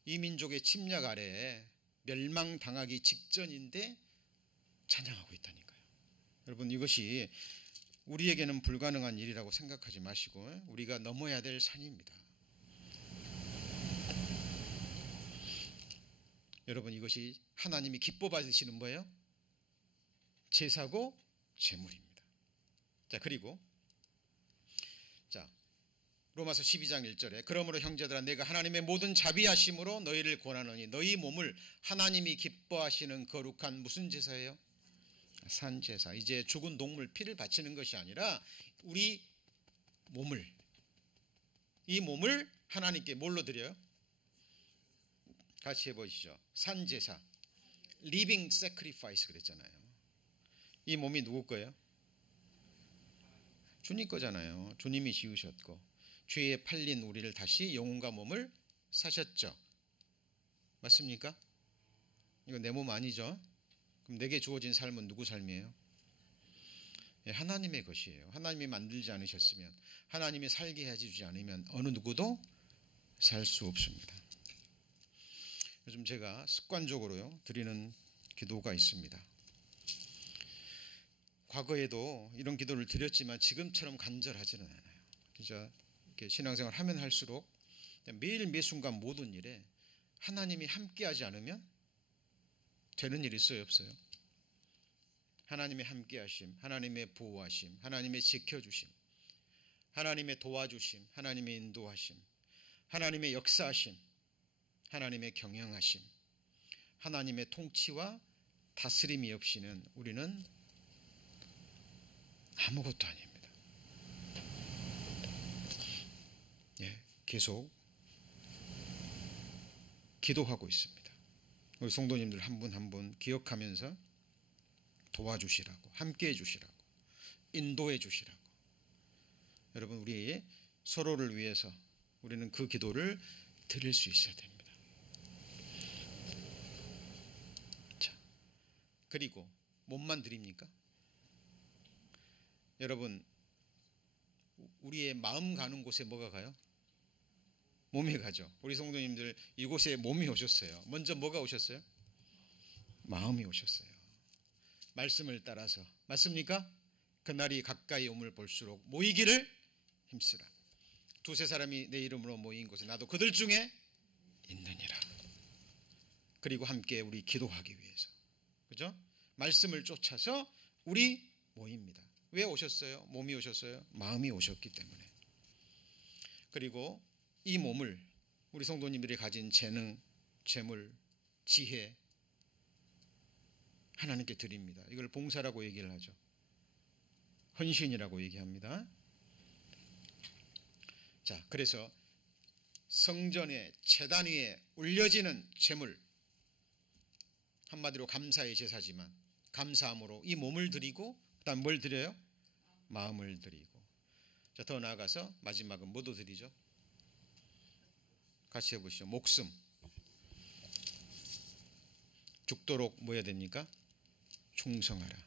이 민족의 침략 아래에 멸망당하기 직전인데 찬양하고 있다니까요. 여러분, 이것이 우리에게는 불가능한 일이라고 생각하지 마시고 우리가 넘어야 될 산입니다. 여러분, 이것이 하나님이 기뻐 받으시는 뭐예요? 제사고 제물입니다. 자, 그리고 로마서 12장 1절에 그러므로 형제들아 내가 하나님의 모든 자비하심으로 너희를 권하노니 너희 몸을 하나님이 기뻐하시는 거룩한 무슨 제사예요? 산제사. 이제 죽은 동물 피를 바치는 것이 아니라 우리 몸을, 이 몸을 하나님께 뭘로 드려요? 같이 해보시죠. 산제사, living sacrifice 그랬잖아요. 이 몸이 누구 거예요? 주님 거잖아요. 주님이 지으셨고 죄에 팔린 우리를 다시 영혼과 몸을 사셨죠. 맞습니까? 이거 내 몸 아니죠? 그럼 내게 주어진 삶은 누구 삶이에요? 하나님의 것이에요. 하나님이 만들지 않으셨으면, 하나님이 살게 해주지 않으면 어느 누구도 살 수 없습니다. 요즘 제가 습관적으로요 드리는 기도가 있습니다. 과거에도 이런 기도를 드렸지만 지금처럼 간절하지는 않아요. 진짜 이렇게 신앙생활 하면 할수록 매일 매 순간 모든 일에 하나님이 함께하지 않으면 되는 일 있어요, 없어요? 하나님의 함께하심, 하나님의 보호하심, 하나님의 지켜주심, 하나님의 도와주심, 하나님의 인도하심, 하나님의 역사하심, 하나님의 경영하심, 하나님의 통치와 다스림이 없이는 우리는 아무것도 아닙니다. 계속 기도하고 있습니다. 우리 성도님들 한 분 한 분 기억하면서 도와주시라고, 함께해 주시라고, 인도해 주시라고. 여러분, 우리 서로를 위해서 우리는 그 기도를 드릴 수 있어야 됩니다. 자, 그리고 몸만 드립니까? 여러분, 우리의 마음 가는 곳에 뭐가 가요? 몸이 가죠. 우리 성도님들 이곳에 몸이 오셨어요. 먼저 뭐가 오셨어요? 마음이 오셨어요. 말씀을 따라서. 맞습니까? 그날이 가까이 오물 볼수록 모이기를 힘쓰라. 두세 사람이 내 이름으로 모인 곳에 나도 그들 중에 있느니라. 그리고 함께 우리 기도하기 위해서, 그죠? 말씀을 쫓아서 우리 모입니다. 왜 오셨어요? 몸이 오셨어요? 마음이 오셨기 때문에. 그리고 이 몸을 우리 성도님들이 가진 재능, 재물, 지혜 하나님께 드립니다. 이걸 봉사라고 얘기를 하죠. 헌신이라고 얘기합니다. 자, 그래서 성전의 제단 위에 올려지는 재물, 한마디로 감사의 제사지만 감사함으로 이 몸을 드리고 그다음 뭘 드려요? 마음을 드리고. 자, 더 나아가서 마지막은 뭐도 드리죠? 같이 해보시죠. 목숨. 죽도록 뭐 해야 됩니까? 충성하라.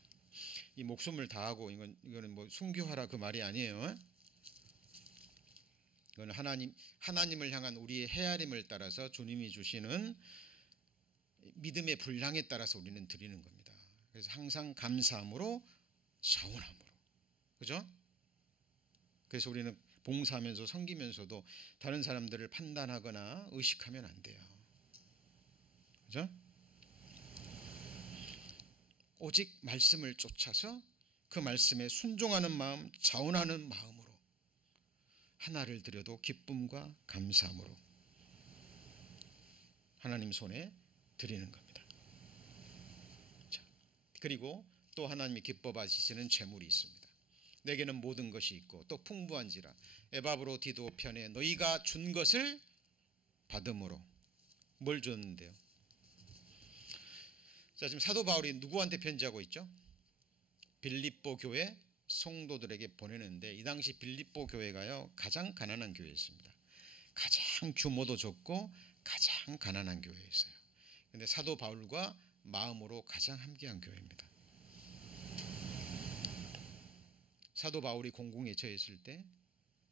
이 목숨을 다하고 이거는 뭐 순교하라 그 말이 아니에요. 이건 하나님을 향한 우리의 헤아림을 따라서 주님이 주시는 믿음의 분량에 따라서 우리는 드리는 겁니다. 그래서 항상 감사함으로 자원함으로, 그죠? 그래서 우리는 봉사하면서 섬기면서도 다른 사람들을 판단하거나 의식하면 안 돼요. 그죠? 오직 말씀을 쫓아서 그 말씀에 순종하는 마음, 자원하는 마음으로 하나를 드려도 기쁨과 감사함으로 하나님 손에 드리는 겁니다. 자, 그리고 또 하나님이 기뻐 받으시는 재물이 있습니다. 내게는 모든 것이 있고 또 풍부한지라 에바브로 디도 편에 너희가 준 것을 받음으로. 뭘 줬는데요? 자, 지금 사도 바울이 누구한테 편지하고 있죠? 빌립보 교회 성도들에게 보내는데 이 당시 빌립보 교회가요 가장 가난한 교회였습니다. 가장 규모도 적고 가장 가난한 교회였어요. 그런데 사도 바울과 마음으로 가장 함께한 교회입니다. 사도 바울이 공궁에 처했을 때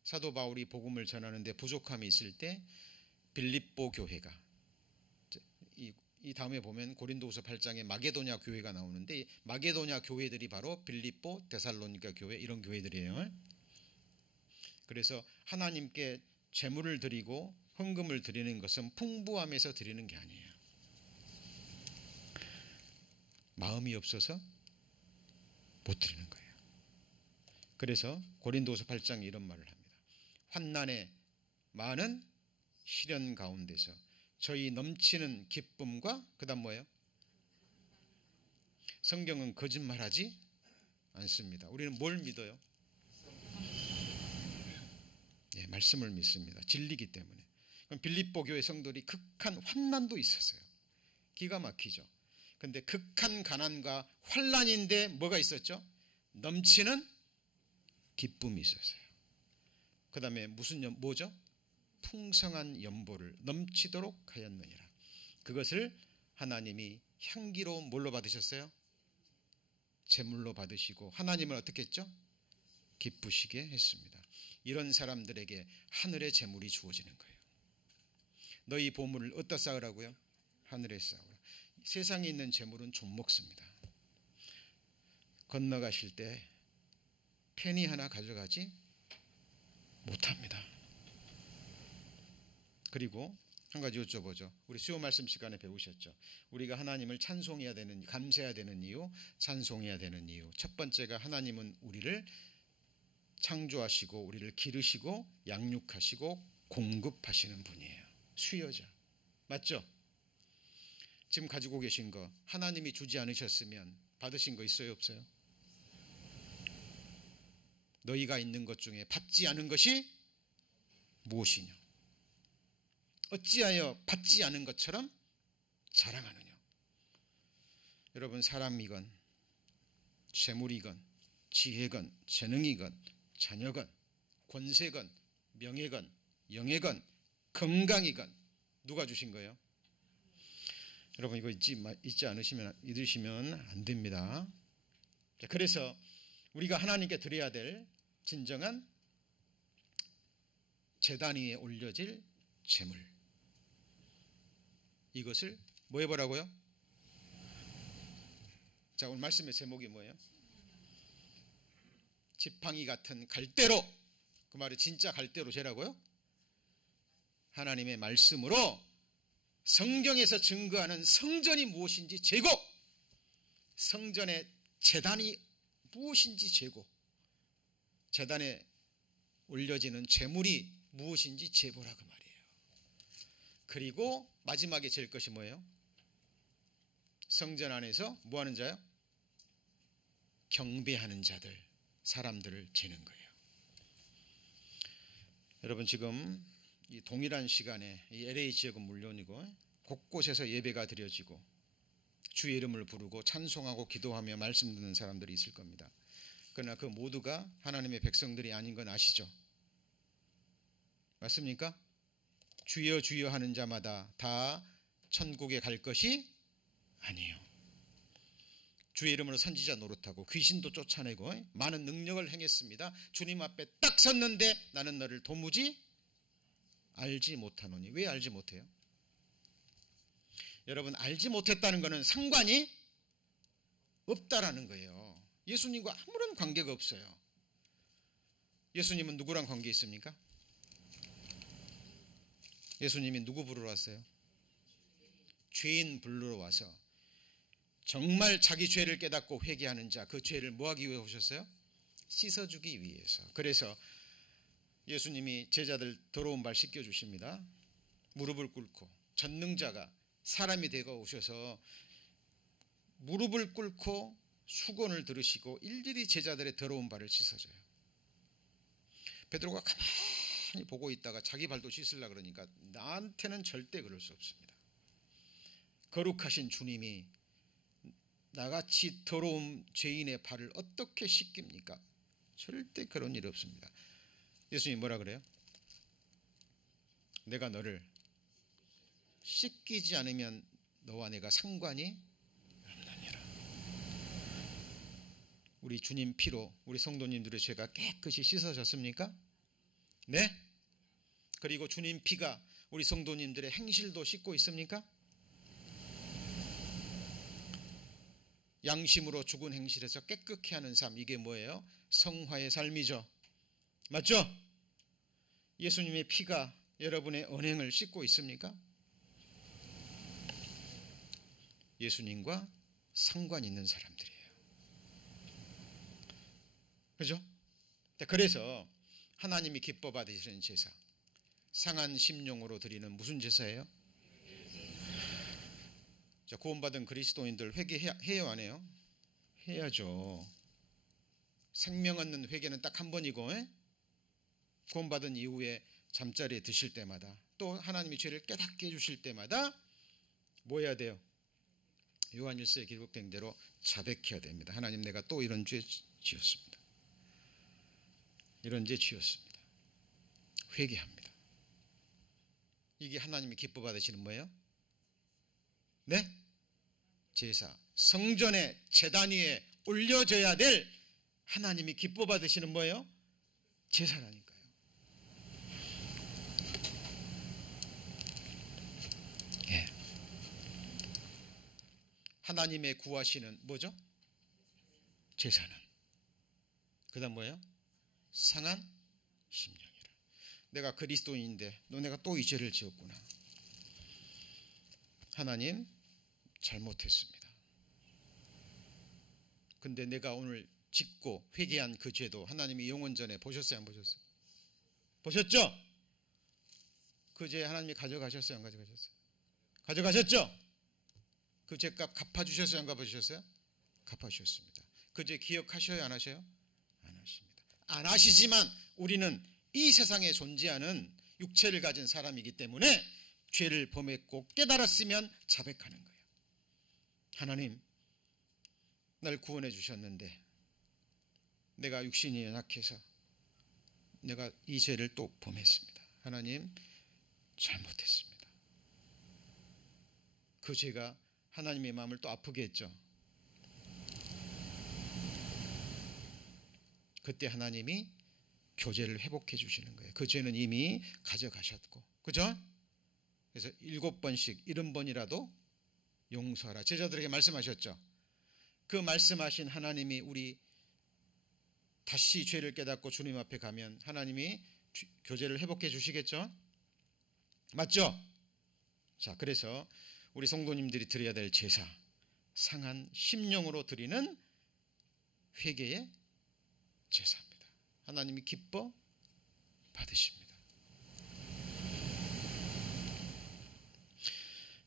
사도 바울이 복음을 전하는데 부족함이 있을 때 빌립보 교회가, 이 다음에 보면 고린도후서 8장에 마게도냐 교회가 나오는데 마게도냐 교회들이 바로 빌립보, 데살로니가 교회, 이런 교회들이에요. 그래서 하나님께 제물을 드리고 헌금을 드리는 것은 풍부함에서 드리는 게 아니에요. 마음이 없어서 못 드리는 거예요. 그래서 고린도후서 8장에 이런 말을 합니다. 환난에 많은 시련 가운데서 저희 넘치는 기쁨과, 그다음 뭐예요? 성경은 거짓말하지 않습니다. 우리는 뭘 믿어요? 말씀을 믿습니다. 진리기 때문에. 그럼 빌립보 교회 성도들이 극한 환난도 있었어요. 기가 막히죠. 근데 극한 가난과 환난인데 뭐가 있었죠? 넘치는 기쁨이 있었어요. 그 다음에 뭐죠? 풍성한 연보를 넘치도록 하였느니라. 그것을 하나님이 향기로 뭘로 받으셨어요? 제물로 받으시고 하나님을 어떻게 했죠? 기쁘시게 했습니다. 이런 사람들에게 하늘의 제물이 주어지는 거예요. 너희 보물을 어디다 쌓으라고요? 하늘에 쌓으라. 세상에 있는 제물은 좀 먹습니다. 건너가실 때 펜이 하나 가져가지 못합니다. 그리고 한 가지 여쭤보죠. 우리 수요 말씀 시간에 배우셨죠? 우리가 하나님을 찬송해야 되는, 감사해야 되는 이유, 찬송해야 되는 이유. 첫 번째가 하나님은 우리를 창조하시고 우리를 기르시고 양육하시고 공급하시는 분이에요. 수요자. 맞죠? 지금 가지고 계신 거 하나님이 주지 않으셨으면 받으신 거 있어요, 없어요? 너희가 있는 것 중에 받지 않은 것이 무엇이냐? 어찌하여 받지 않은 것처럼 자랑하느냐? 여러분, 사람이건 재물이건 지혜건 재능이건 자녀건 권세건 명예건 영예건 건강이건 누가 주신 거예요? 여러분, 이거 잊지 않으시면, 잊으시면 안 됩니다. 그래서 우리가 하나님께 드려야 될 진정한 제단 위에 올려질 제물, 이것을 뭐 해보라고요? 자, 오늘 말씀의 제목이 뭐예요? 지팡이 같은 갈대로, 그 말이 진짜 갈대로 재라고요? 하나님의 말씀으로 성경에서 증거하는 성전이 무엇인지 재고, 성전의 제단이 무엇인지 재고, 제단에 올려지는 제물이 무엇인지 재보라, 그 말이에요. 그리고 마지막에 잴 것이 뭐예요? 성전 안에서 뭐 하는 자요? 경배하는 자들, 사람들을 재는 거예요. 여러분, 지금 이 동일한 시간에 이 LA 지역은 물론이고 곳곳에서 예배가 드려지고 주의 이름을 부르고 찬송하고 기도하며 말씀 듣는 사람들이 있을 겁니다. 그러나 그 모두가 하나님의 백성들이 아닌 건 아시죠? 맞습니까? 주여 주여 하는 자마다 다 천국에 갈 것이 아니에요. 주의 이름으로 선지자 노릇하고 귀신도 쫓아내고 많은 능력을 행했습니다. 주님 앞에 딱 섰는데 나는 너를 도무지 알지 못하노니. 왜 알지 못해요? 여러분, 알지 못했다는 것은 상관이 없다라는 거예요. 예수님과 아무런 관계가 없어요. 예수님은 누구랑 관계 있습니까? 예수님이 누구 부르러 왔어요? 죄인 부르러 와서 정말 자기 죄를 깨닫고 회개하는 자, 그 죄를 뭐 하기 위해 오셨어요? 씻어주기 위해서. 그래서 예수님이 제자들 더러운 발 씻겨주십니다. 무릎을 꿇고 전능자가 사람이 되어 오셔서 무릎을 꿇고 수건을 들으시고 일일이 제자들의 더러운 발을 씻어줘요. 베드로가 가만히 보고 있다가 자기 발도 씻으려고 그러니까 나한테는 절대 그럴 수 없습니다. 거룩하신 주님이 나같이 더러운 죄인의 발을 어떻게 씻깁니까? 절대 그런 일 없습니다. 예수님이 뭐라 그래요? 내가 너를 씻기지 않으면 너와 내가 상관이 없느니라. 우리 주님 피로 우리 성도님들의 죄가 깨끗이 씻어졌습니까? 네? 그리고 주님 피가 우리 성도님들의 행실도 씻고 있습니까? 양심으로 죽은 행실에서 깨끗게 하는 삶, 이게 뭐예요? 성화의 삶이죠. 맞죠? 예수님의 피가 여러분의 언행을 씻고 있습니까? 예수님과 상관 있는 사람들이에요. 그죠? 그래서 하나님이 기뻐 받으시는 제사, 상한 심령으로 드리는 무슨 제사예요? 자, 구원받은 그리스도인들 회개해요, 안 해요? 해야죠. 생명 얻는 회개는 딱 한 번이고, 구원받은 이후에 잠자리에 드실 때마다, 또 하나님이 죄를 깨닫게 해주실 때마다 뭐 해야 돼요? 요한 1서에 기록된 대로 자백해야 됩니다. 하나님, 내가 또 이런 죄 지었습니다. 이런 죄 지었습니다. 회개합니다. 이게 하나님이 기뻐 받으시는 뭐예요? 네? 제사, 성전의 제단 위에 올려져야 될 하나님이 기뻐 받으시는 뭐예요? 제사라니까요. 예. 하나님의 구하시는 뭐죠? 제사는. 그 다음 뭐예요? 상한 심령이라. 내가 그리스도인인데 너네가 또 이 죄를 지었구나. 하나님, 잘못했습니다. 근데 내가 오늘 짓고 회개한 그 죄도 하나님이 영원전에 보셨어요, 안 보셨어요? 보셨죠? 그 죄 하나님이 가져가셨어요, 안 가져가셨어요? 가져가셨죠? 그 죄값 갚아주셨어요, 안 갚아주셨어요? 갚아주셨습니다. 그 죄 기억하셔요, 안 하셔요? 안 하십니다. 안 하시지만 우리는 이 세상에 존재하는 육체를 가진 사람이기 때문에 죄를 범했고 깨달았으면 자백하는 거예요. 하나님, 날 구원해 주셨는데 내가 육신이 연약해서 내가 이 죄를 또 범했습니다. 하나님, 잘못했습니다. 그 죄가 하나님의 마음을 또 아프게 했죠. 그때 하나님이 교제를 회복해 주시는 거예요. 그 죄는 이미 가져가셨고, 그죠? 그래서 7번씩 70번이라도 용서하라 제자들에게 말씀하셨죠. 그 말씀하신 하나님이 우리 다시 죄를 깨닫고 주님 앞에 가면 하나님이 교제를 회복해 주시겠죠? 맞죠? 자, 그래서 우리 성도님들이 드려야 될 제사, 상한 심령으로 드리는 회개의 제사입니다. 하나님이 기뻐 받으십니다.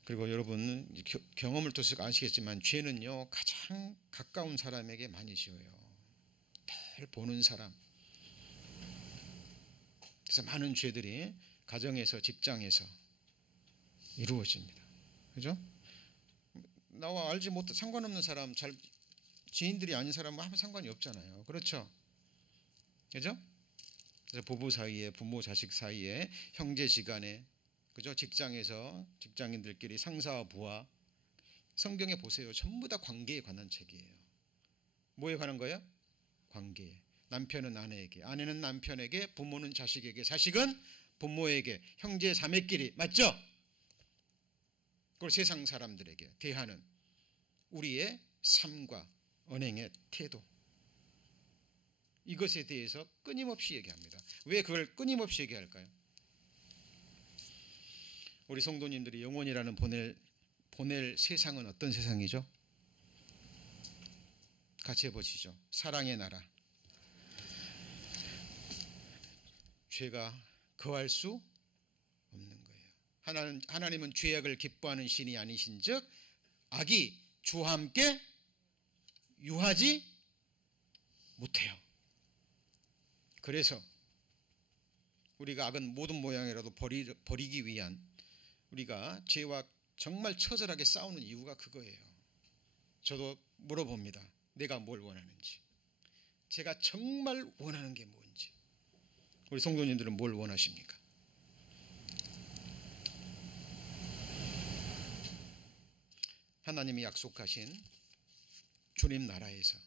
그리고 여러분 경험을 통해서 아시겠지만 죄는요 가장 가까운 사람에게 많이 지어요. 늘 보는 사람. 그래서 많은 죄들이 가정에서, 직장에서 이루어집니다. 그죠? 나와 알지 못해 상관없는 사람, 잘 지인들이 아닌 사람은 아무 상관이 없잖아요. 그렇죠? 그죠? 그래서 부부 사이에, 부모 자식 사이에, 형제지간에, 그죠? 직장에서 직장인들끼리, 상사와 부하. 성경에 보세요. 전부 다 관계에 관한 책이에요. 뭐에 관한 거예요? 관계에. 남편은 아내에게, 아내는 남편에게, 부모는 자식에게, 자식은 부모에게, 형제 자매끼리. 맞죠? 그리고 세상 사람들에게 대하는 우리의 삶과 언행의 태도, 이것에 대해서 끊임없이 얘기합니다. 왜 그걸 끊임없이 얘기할까요? 우리 성도님들이 영혼이라는 보낼 세상은 어떤 세상이죠? 같이 해보시죠. 사랑의 나라. 죄가 거할 수 없는 거예요. 하나님은 죄악을 기뻐하는 신이 아니신즉 악이 주와 함께 유하지 못해요. 그래서 우리가 악은 모든 모양이라도 버리기 위한, 우리가 죄와 정말 처절하게 싸우는 이유가 그거예요. 저도 물어봅니다. 내가 뭘 원하는지, 제가 정말 원하는 게 뭔지. 우리 성도님들은 뭘 원하십니까? 하나님이 약속하신 주님 나라에서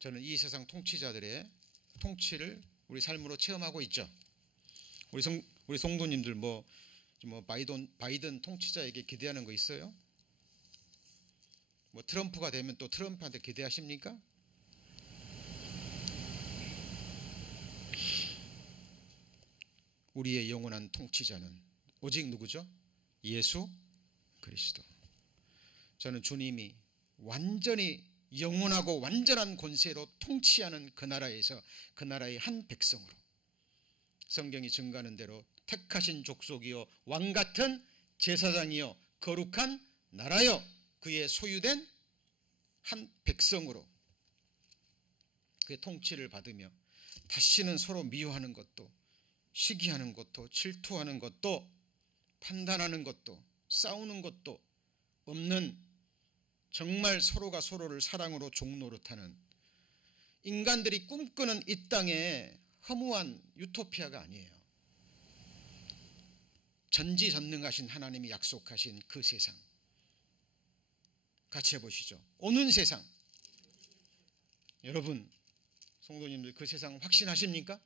저는 이 세상 통치자들의 통치를 우리 삶으로 체험하고 있죠. 우리 성도님들 뭐 바이든 통치자에게 기대하는 거 있어요? 뭐 트럼프가 되면 또 트럼프한테 기대하십니까? 우리의 영원한 통치자는 오직 누구죠? 예수 그리스도. 저는 주님이 완전히 영원하고 완전한 권세로 통치하는 그 나라에서 그 나라의 한 백성으로 성경이 증거하는 대로 택하신 족속이요 왕 같은 제사장이요 거룩한 나라요 그의 소유된 한 백성으로 그의 통치를 받으며 다시는 서로 미워하는 것도 시기하는 것도 질투하는 것도 판단하는 것도 싸우는 것도 없는 정말 서로가 서로를 사랑으로 종노릇하는 인간들이 꿈꾸는 이 땅의 허무한 유토피아가 아니에요. 전지전능하신 하나님이 약속하신 그 세상 같이 해보시죠. 오는 세상. 여러분 성도님들 그 세상 확신하십니까?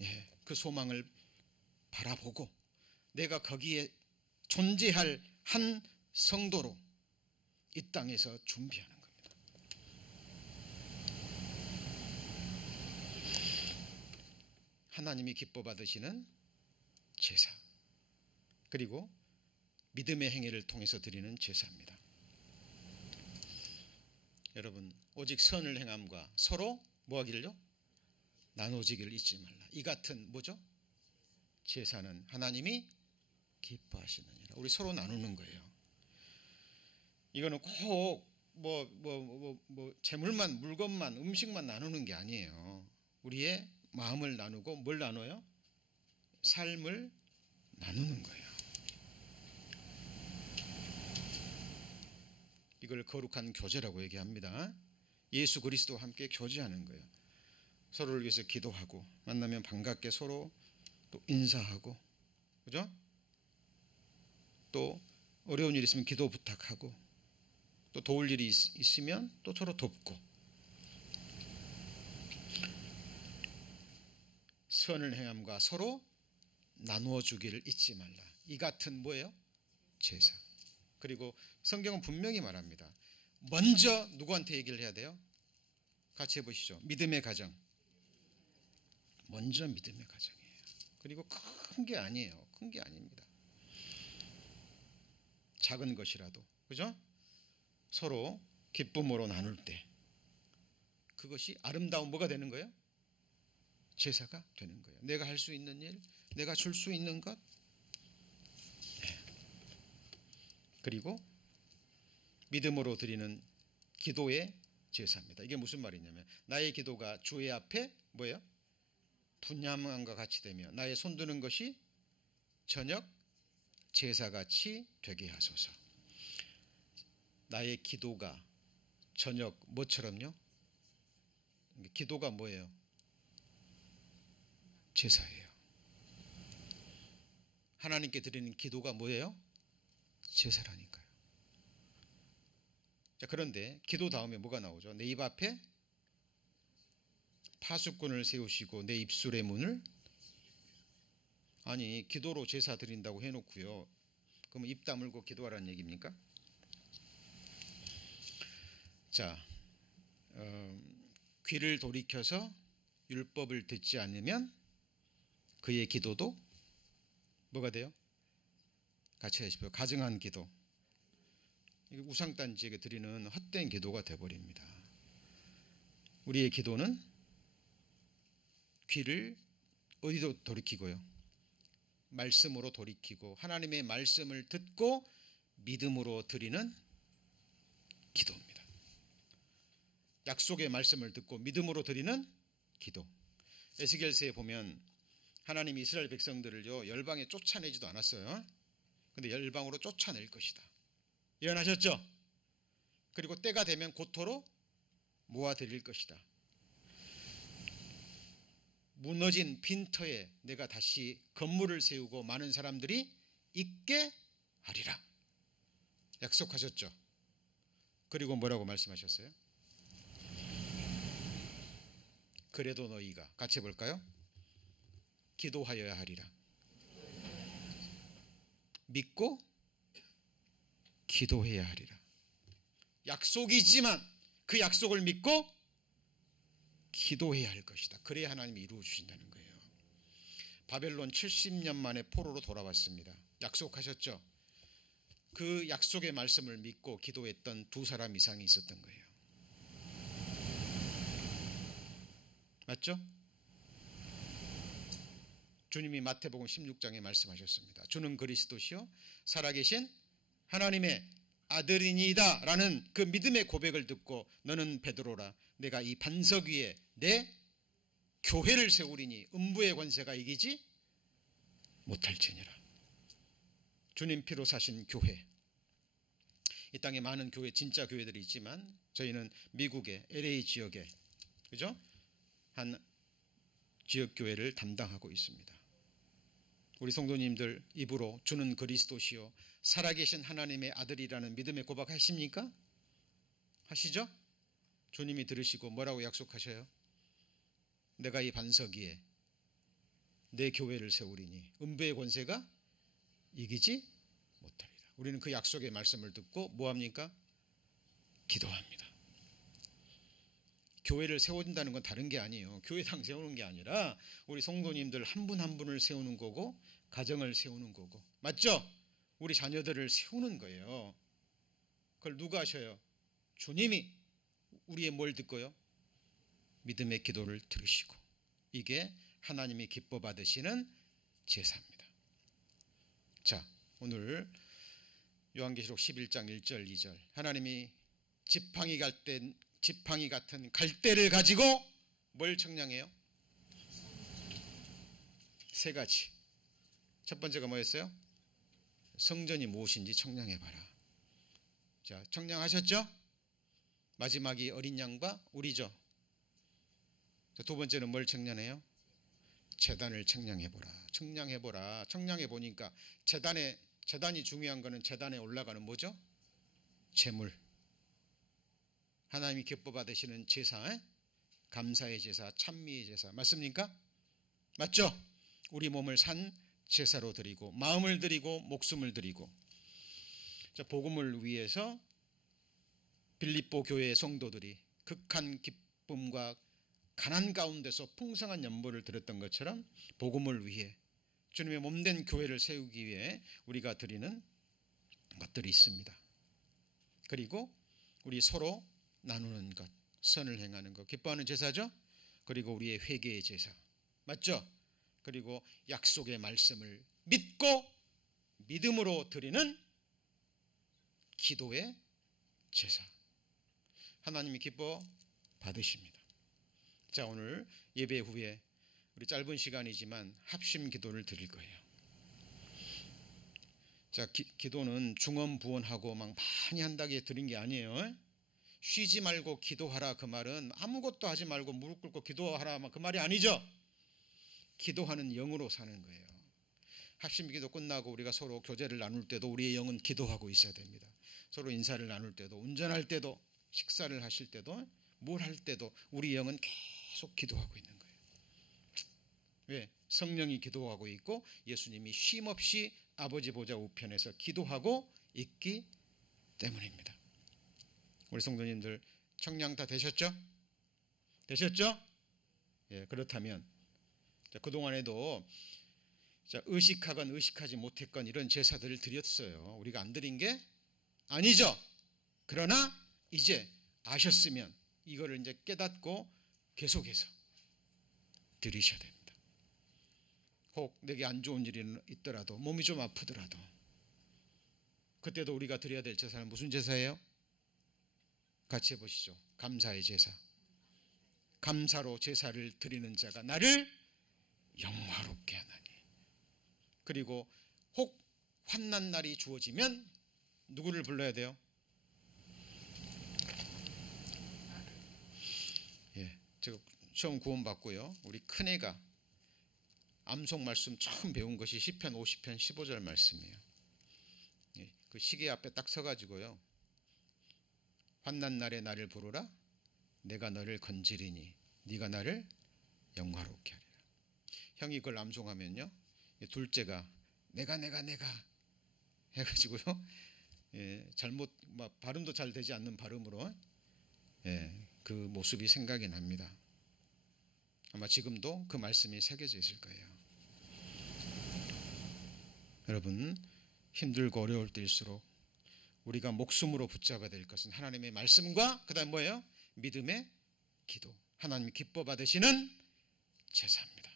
예, 그 소망을 바라보고 내가 거기에 존재할 한 성도로 이 땅에서 준비하는 겁니다. 하나님이 기뻐 받으시는 제사 그리고 믿음의 행위를 통해서 드리는 제사입니다. 여러분 오직 선을 행함과 서로 뭐하기를요? 나눠지기를 잊지 말라. 이 같은 뭐죠? 제사는 하나님이 기뻐하시느니라. 우리 서로 나누는 거예요. 이거는 꼭 재물만 물건만 음식만 나누는 게 아니에요. 우리의 마음을 나누고 뭘 나눠요? 삶을 나누는 거예요. 이걸 거룩한 교제라고 얘기합니다. 예수 그리스도와 함께 교제하는 거예요. 서로를 위해서 기도하고 만나면 반갑게 서로 또 인사하고 그죠? 또 어려운 일 있으면 기도 부탁하고 또 도울 일이 있으면 또 서로 돕고 선을 행함과 서로 나누어 주기를 잊지 말라. 이 같은 뭐예요? 제사. 그리고 성경은 분명히 말합니다. 먼저 누구한테 얘기를 해야 돼요? 같이 해보시죠. 믿음의 가정. 먼저 믿음의 가정이에요. 그리고 큰 게 아니에요. 큰 게 아닙니다. 작은 것이라도 그죠? 서로 기쁨으로 나눌 때 그것이 아름다운 뭐가 되는 거예요? 제사가 되는 거예요. 내가 할 수 있는 일, 내가 줄 수 있는 것. 네. 그리고 믿음으로 드리는 기도의 제사입니다. 이게 무슨 말이냐면 나의 기도가 주의 앞에 뭐예요? 분향함과 같이 되며 나의 손드는 것이 저녁 제사같이 되게 하소서. 나의 기도가 저녁 뭐처럼요? 기도가 뭐예요? 제사예요. 하나님께 드리는 기도가 뭐예요? 제사라니까요. 자, 그런데 기도 다음에 뭐가 나오죠? 내 입 앞에 파수꾼을 세우시고 내 입술의 문을 아니 기도로 제사 드린다고 해놓고요. 그러면 입 다물고 기도하라는 얘기입니까? 자, 귀를 돌이켜서 율법을 듣지 않으면 그의 기도도 뭐가 돼요? 같이 하십시오. 가증한 기도. 우상단지에게 드리는 헛된 기도가 되어버립니다. 우리의 기도는 귀를 어디로 돌이키고요? 말씀으로 돌이키고 하나님의 말씀을 듣고 믿음으로 드리는 기도입니다. 약속의 말씀을 듣고 믿음으로 드리는 기도. 에스겔서에 보면 하나님이 이스라엘 백성들을요 열방에 쫓아내지도 않았어요. 근데 열방으로 쫓아낼 것이다 예언하셨죠? 그리고 때가 되면 고토로 모아드릴 것이다. 무너진 빈터에 내가 다시 건물을 세우고 많은 사람들이 있게 하리라 약속하셨죠. 그리고 뭐라고 말씀하셨어요? 그래도 너희가 같이 해볼까요? 기도하여야 하리라. 믿고 기도해야 하리라. 약속이지만 그 약속을 믿고 기도해야 할 것이다. 그래야 하나님이 이루어 주신다는 거예요. 바벨론 70년 만에 포로로 돌아왔습니다. 약속하셨죠? 그 약속의 말씀을 믿고 기도했던 두 사람 이상이 있었던 거예요. 맞죠? 주님이 마태복음 16장에 말씀하셨습니다. 주는 그리스도시요 살아계신 하나님의 아들이니이다 라는 그 믿음의 고백을 듣고 너는 베드로라 내가 이 반석 위에 내 교회를 세우리니 음부의 권세가 이기지 못할지니라. 주님 피로 사신 교회. 이 땅에 많은 교회 진짜 교회들이 있지만 저희는 미국의 LA 지역에 그죠? 한 지역 교회를 담당하고 있습니다. 우리 성도님들 입으로 주는 그리스도시요 살아계신 하나님의 아들이라는 믿음의 고백하십니까? 하시죠? 주님이 들으시고 뭐라고 약속하셔요? 내가 이 반석 위에 내 교회를 세우리니 음부의 권세가 이기지 못하리라. 우리는 그 약속의 말씀을 듣고 뭐합니까? 기도합니다. 교회를 세워준다는 건 다른 게 아니에요. 교회당 세우는 게 아니라 우리 성도님들 한 분 한 분을 세우는 거고 가정을 세우는 거고 맞죠? 우리 자녀들을 세우는 거예요. 그걸 누가 하셔요? 주님이 우리의 뭘 듣고요? 믿음의 기도를 들으시고 이게 하나님이 기뻐 받으시는 제사입니다. 자, 오늘 요한계시록 11장 1절 2절 하나님이 지팡이 같은 갈대를 가지고 뭘 청량해요? 세 가지. 첫 번째가 뭐였어요? 성전이 무엇인지 청량해봐라. 자, 청량하셨죠? 마지막이 어린 양과 우리죠. 두 번째는 뭘 청량해요? 제단을 청량해보라. 청량해보라. 청량해보니까 제단이 중요한 거는 제단에 올라가는 뭐죠? 제물. 하나님이 기뻐 받으시는 제사, 감사의 제사, 찬미의 제사 맞습니까? 맞죠? 우리 몸을 산 제사로 드리고 마음을 드리고 목숨을 드리고 복음을 위해서 빌립보 교회의 성도들이 극한 기쁨과 가난 가운데서 풍성한 연보를 드렸던 것처럼 복음을 위해 주님의 몸된 교회를 세우기 위해 우리가 드리는 것들이 있습니다. 그리고 우리 서로 나누는 것, 선을 행하는 것, 기뻐하는 제사죠. 그리고 우리의 회개의 제사 맞죠? 그리고 약속의 말씀을 믿고 믿음으로 드리는 기도의 제사. 하나님이 기뻐 받으십니다. 자, 오늘 예배 후에 우리 짧은 시간이지만 합심 기도를 드릴 거예요. 자, 기도는 중언부언하고 막 많이 한다고 드린 게 아니에요. 쉬지 말고 기도하라 그 말은 아무것도 하지 말고 무릎 꿇고 기도하라 그 말이 아니죠. 기도하는 영으로 사는 거예요. 합심 기도 끝나고 우리가 서로 교제를 나눌 때도 우리의 영은 기도하고 있어야 됩니다. 서로 인사를 나눌 때도 운전할 때도 식사를 하실 때도 뭘 할 때도 우리 영은 계속 기도하고 있는 거예요. 왜? 성령이 기도하고 있고 예수님이 쉼없이 아버지 보좌 우편에서 기도하고 있기 때문입니다. 우리 성도님들 청량 다 되셨죠? 되셨죠? 예, 그렇다면 그동안에도 의식하건 의식하지 못했건 이런 제사들을 드렸어요. 우리가 안 드린 게 아니죠. 그러나 이제 아셨으면 이거를 이제 깨닫고 계속해서 드리셔야 됩니다. 혹 내게 안 좋은 일이 있더라도 몸이 좀 아프더라도 그때도 우리가 드려야 될 제사는 무슨 제사예요? 같이 해보시죠. 감사의 제사. 감사로 제사를 드리는 자가 나를 영화롭게 하나니. 그리고 혹 환난 날이 주어지면 누구를 불러야 돼요? 예, 제가 처음 구원받고요. 우리 큰애가 암송 말씀 처음 배운 것이 시편 50편 15절 말씀이에요. 예, 그 시계 앞에 딱 서가지고요. 환난 날에 나를 부르라. 내가 너를 건지리니 네가 나를 영화롭게 하리라. 형이 그걸 암송하면요, 둘째가 내가 해가지고요, 잘못 막 발음도 잘 되지 않는 발음으로 그 모습이 생각이 납니다. 아마 지금도 그 말씀이 새겨져 있을 거예요. 여러분, 힘들고 어려울 때일수록 우리가 목숨으로 붙잡아야 될 것은 하나님의 말씀과 그다음 뭐예요? 믿음의 기도, 하나님이 기뻐 받으시는 제사입니다.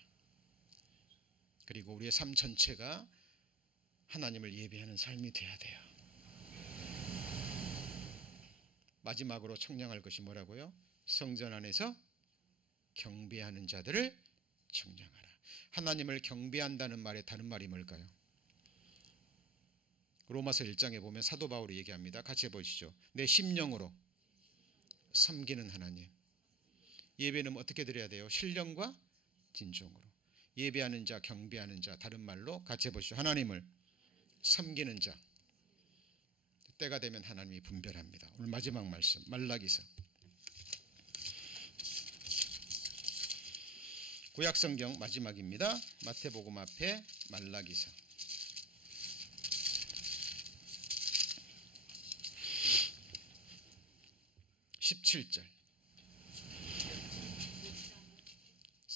그리고 우리의 삶 전체가 하나님을 예배하는 삶이 돼야 돼요. 마지막으로 청량할 것이 뭐라고요? 성전 안에서 경배하는 자들을 청량하라. 하나님을 경배한다는 말의 다른 말이 뭘까요? 로마서 1장에 보면 사도 바울이 얘기합니다. 같이 해보시죠. 내 심령으로 섬기는 하나님. 예배는 어떻게 드려야 돼요? 신령과 진정으로. 예배하는 자, 경배하는 자, 다른 말로 같이 해보시죠. 하나님을 섬기는 자. 때가 되면 하나님이 분별합니다. 오늘 마지막 말씀 말라기서. 구약성경 마지막입니다. 마태복음 앞에 말라기서. 17절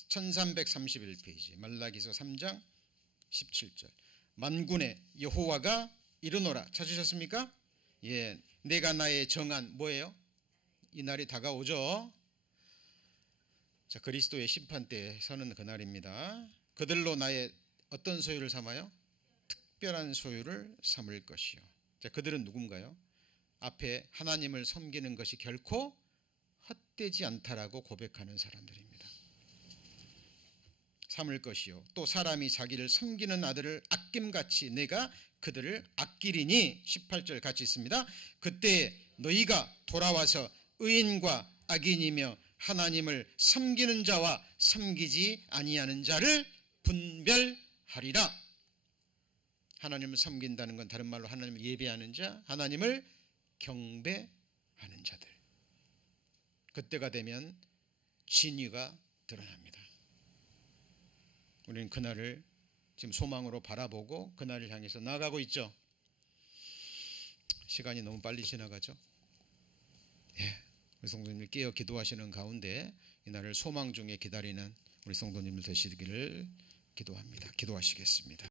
1331페이지 말라기서 3장 17절 만군의 여호와가 이르노라. 찾으셨습니까? 예, 내가 나의 정한 뭐예요? 이 날이 다가오죠. 자, 그리스도의 심판대에 서는 그날입니다. 그들로 나의 어떤 소유를 삼아요? 특별한 소유를 삼을 것이요. 자, 그들은 누군가요? 앞에 하나님을 섬기는 것이 결코 헛되지 않다라고 고백하는 사람들입니다. 삼을 것이요. 또 사람이 자기를 섬기는 아들을 아낌같이 내가 그들을 아끼리니 18절 같이 있습니다. 그때 너희가 돌아와서 의인과 악인이며 하나님을 섬기는 자와 섬기지 아니하는 자를 분별하리라. 하나님을 섬긴다는 건 다른 말로 하나님을 예배하는 자, 하나님을 경배하는 자들. 그때가 되면 진위가 드러납니다. 우리는 그날을 지금 소망으로 바라보고 그날을 향해서 나아가고 있죠. 시간이 너무 빨리 지나가죠. 우리 성도님들 깨어 기도하시는 가운데 이날을 소망 중에 기다리는 우리 성도님들 되시기를 기도합니다. 기도하시겠습니다.